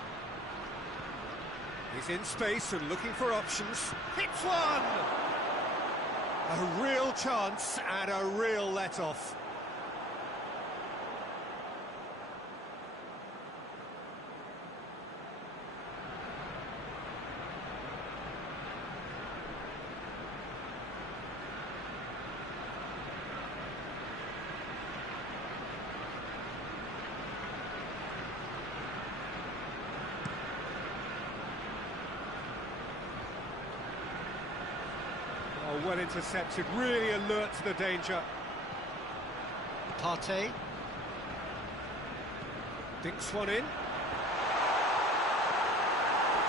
He's in space and looking for options. Hits one! A real chance and a real let-off. Oh, well intercepted, really alert to the danger. Partey. Dinks one in.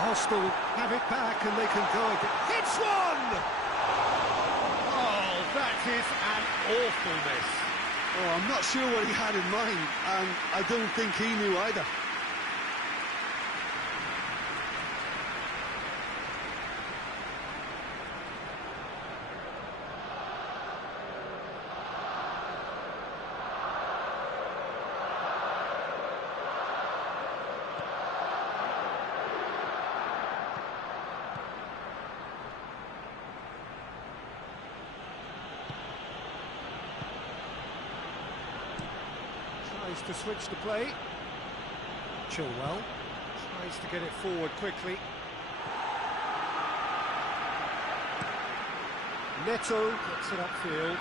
Arsenal have it back and they can go again. Hits one! Oh, that is an awful miss. Oh, I'm not sure what he had in mind, and I don't think he knew either. Tries Looks to switch the play. Chilwell tries to get it forward quickly. Neto gets it upfield.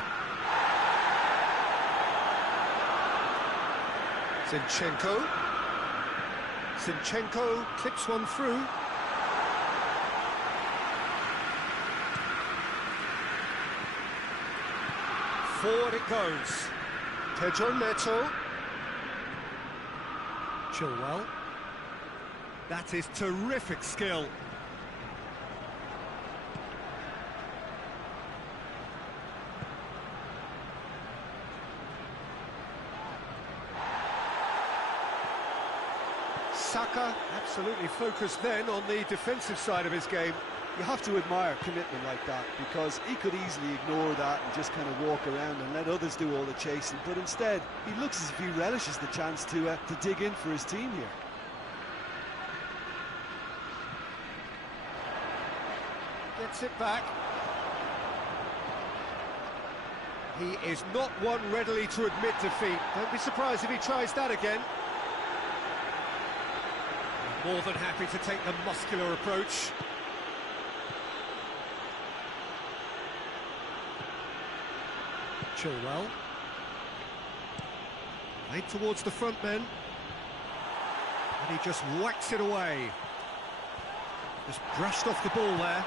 Zinchenko clips one through. Forward it goes. Pedro Neto. Chilwell. That is terrific skill. Saka absolutely focused then on the defensive side of his game. You have to admire commitment like that, because he could easily ignore that and just kind of walk around and let others do all the chasing, but instead he looks as if he relishes the chance to dig in for his team here. Gets it back. He is not one readily to admit defeat. Don't be surprised if he tries that again. More than happy to take the muscular approach. Chilwell. Played towards the front men. And he just whacks it away. Just brushed off the ball there.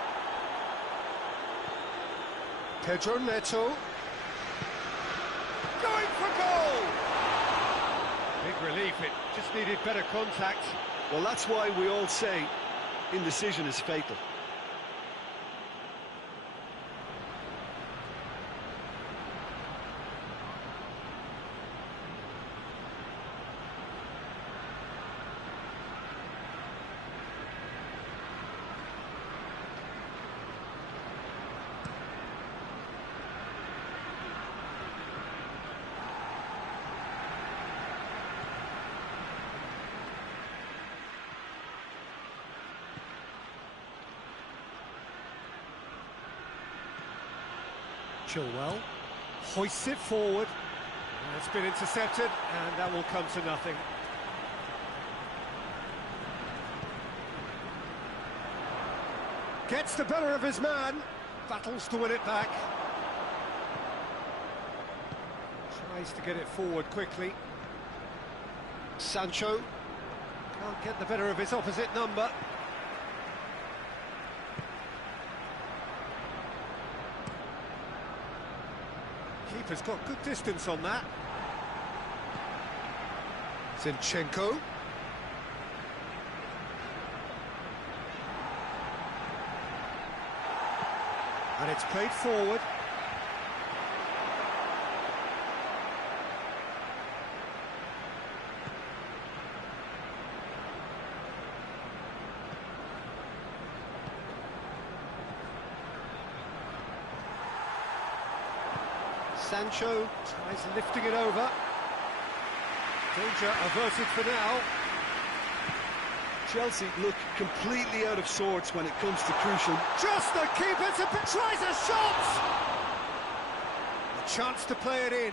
Pedro Neto. Going for goal! Big relief, it just needed better contact. Well, that's why we all say indecision is fatal. Chilwell hoists it forward. It's been intercepted, and that will come to nothing. Gets the better of his man, battles to win it back. Tries to get it forward quickly. Sancho can't get the better of his opposite number. Keeper's got good distance on that. Zinchenko. And it's played forward. Sancho tries lifting it over. Danger averted for now. Chelsea look completely out of sorts when it comes to crucial. Just the keeper tries a shot! A chance to play it in.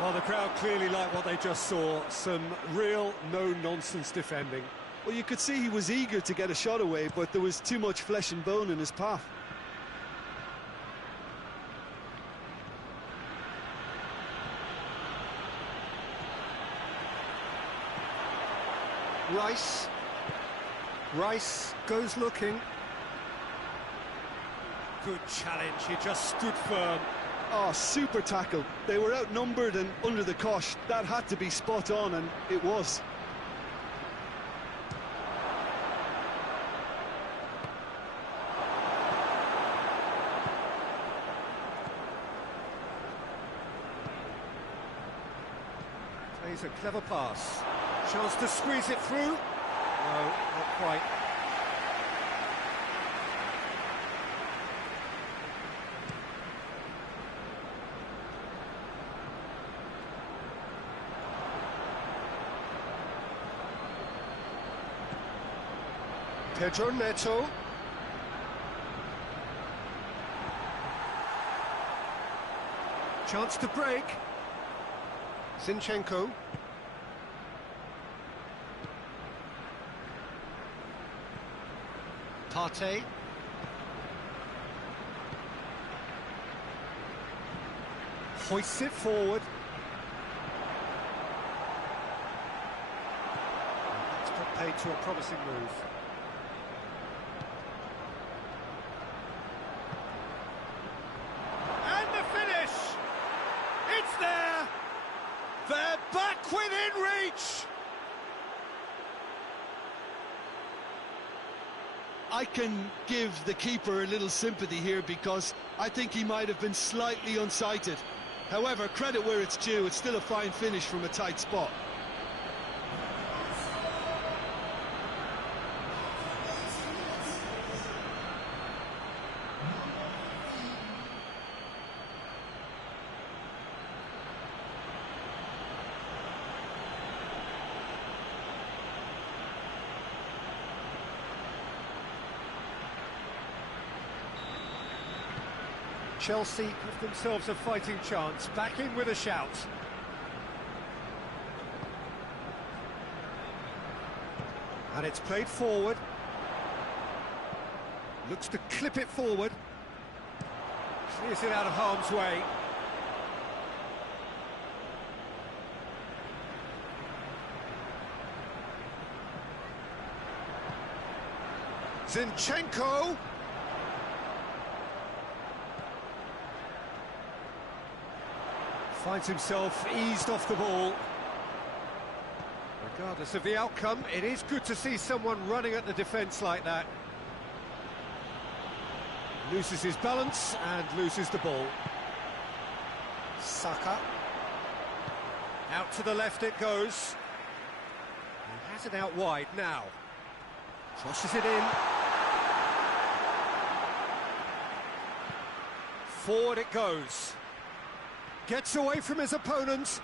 Well, the crowd clearly like what they just saw. Some real no-nonsense defending. Well, you could see he was eager to get a shot away, but there was too much flesh and bone in his path. Rice goes looking. Good challenge, he just stood firm. Oh, super tackle. They were outnumbered and under the cosh. That had to be spot on, and it was. Plays a clever pass. Chance to squeeze it through. No, not quite. Pedro Neto. Chance to break. Zinchenko. Partey. Hoists it forward. It's put paid to a promising move. And the finish! It's there! They're back within reach! I can give the keeper a little sympathy here because I think he might have been slightly unsighted. However, credit where it's due, it's still a fine finish from a tight spot. Chelsea give themselves a fighting chance, back in with a shout. And it's played forward. Looks to clip it forward. Clears it out of harm's way. Zinchenko. Finds himself eased off the ball. Regardless of the outcome, it is good to see someone running at the defence like that. Loses his balance and loses the ball. Saka. Out to the left it goes. He has it out wide now. Crosses it in. Forward it goes. Gets away from his opponent.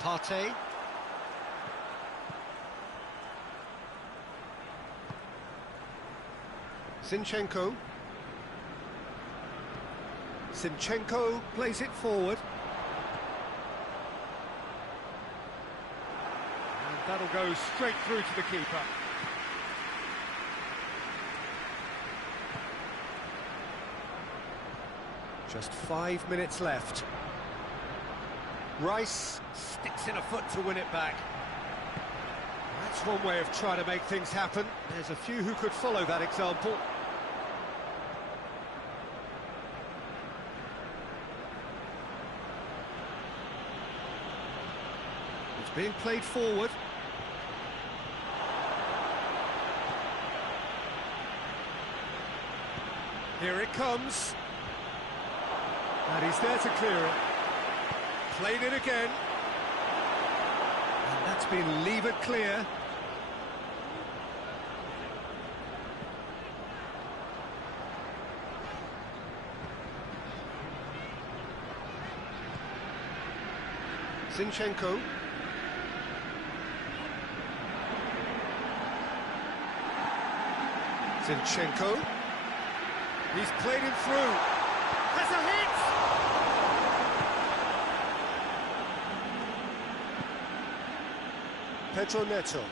Partey. Zinchenko. Zinchenko plays it forward. And that'll go straight through to the keeper. Just 5 minutes left. Rice sticks in a foot to win it back. That's one way of trying to make things happen. There's a few who could follow that example. It's being played forward. Here it comes. And he's there to clear it. Played it again. And that's been levered clear. Zinchenko. Zinchenko. He's played him through. Has a hit! Pedro Neto.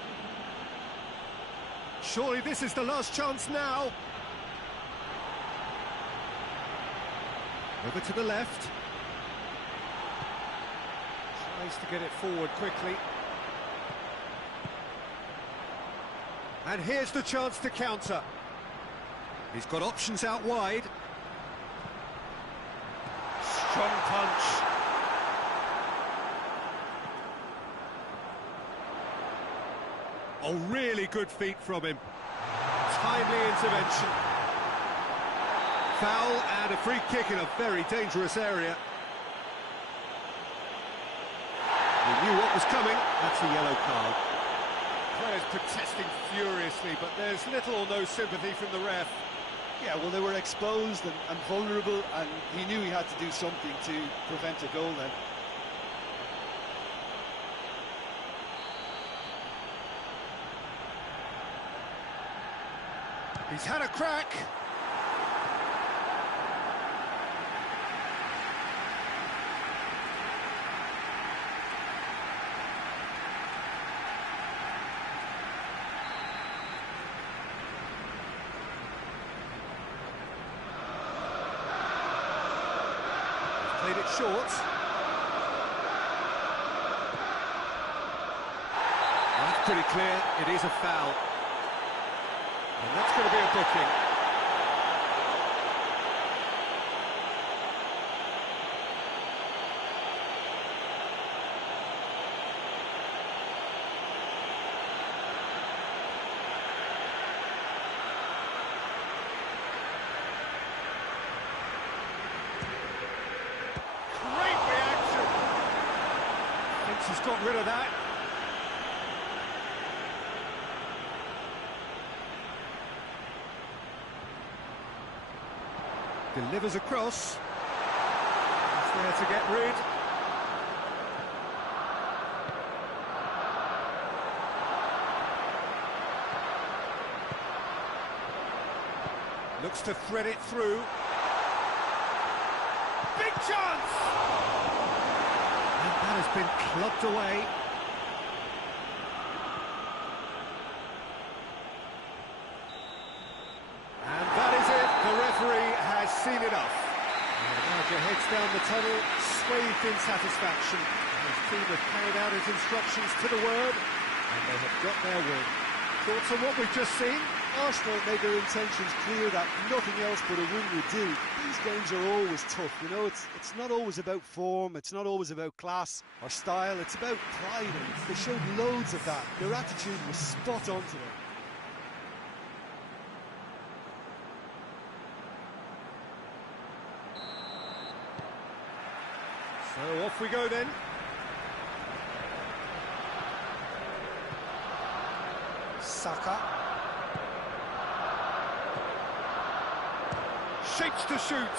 Surely this is the last chance now. Over to the left. Tries to get it forward quickly. And here's the chance to counter. He's got options out wide. Strong punch. Oh, really good feet from him. Timely intervention. Foul and a free kick in a very dangerous area. He knew what was coming. That's a yellow card. Players protesting furiously, but there's little or no sympathy from the ref. Yeah, well, they were exposed and vulnerable, and he knew he had to do something to prevent a goal then. He's had a crack. Played it short. That's pretty clear, it is a foul. And that's going to be a booking. Great reaction! Thinks he's got rid of that. Delivers across. He's there to get rid. Looks to thread it through. Big chance! And that has been clubbed away. And that is it. The referee has seen enough. Roger heads down the tunnel, swathed in satisfaction. His team have carried out his instructions to the word, and they have got their win. Thoughts on what we've just seen? Arsenal made their intentions clear that nothing else but a win would do. These games are always tough, you know, it's not always about form, it's not always about class or style, it's about pride, and they showed loads of that. Their attitude was spot on today. So off we go then. Saka. Shapes to shoot.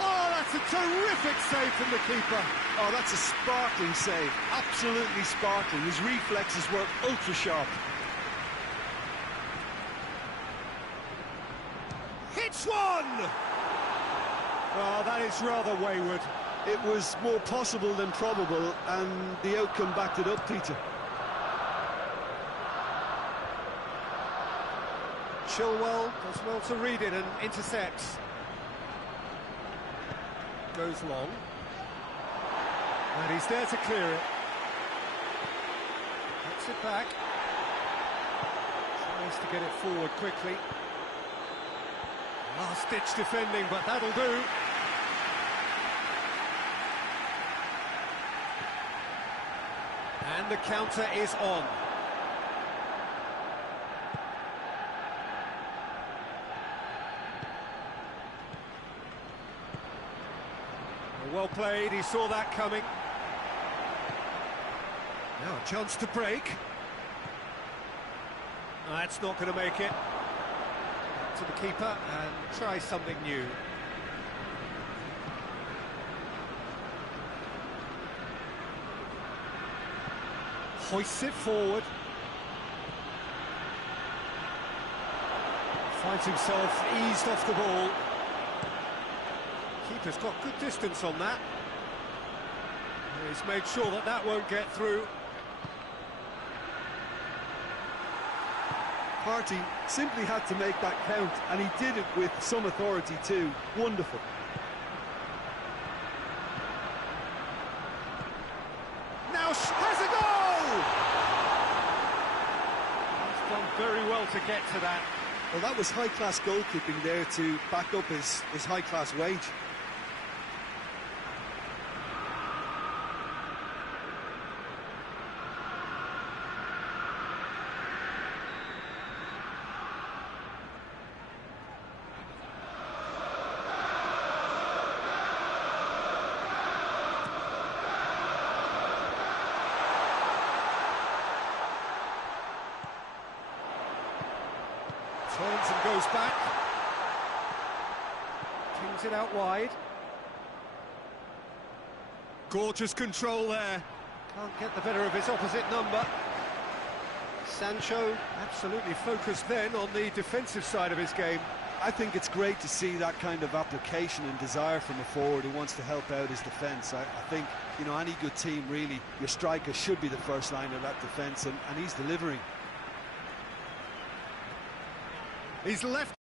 Oh, that's a terrific save from the keeper. Oh, that's a sparkling save, absolutely sparkling. His reflexes were ultra sharp. Hits one! Oh, that is rather wayward. It was more possible than probable, and the outcome backed it up, Peter. Chilwell does well to read it and intercepts. Goes long. And he's there to clear it. Gets it back. Tries to get it forward quickly. Last-ditch defending, but that'll do. And the counter is on. Well played, he saw that coming. Now a chance to break. That's not going to make it. To the keeper and try something new. Hoists it forward. Finds himself eased off the ball. Keeper's got good distance on that. He's made sure that that won't get through. Partey simply had to make that count, and he did it with some authority too. Wonderful. Now has a goal! He's done very well to get to that. Well, that was high-class goalkeeping there to back up his high-class wage. Turns and goes back. Kings it out wide. Gorgeous control there. Can't get the better of his opposite number. Sancho absolutely focused then on the defensive side of his game. I think it's great to see that kind of application and desire from a forward who wants to help out his defence. I think, you know, any good team, really, your striker should be the first line of that defence, and he's delivering. He's left.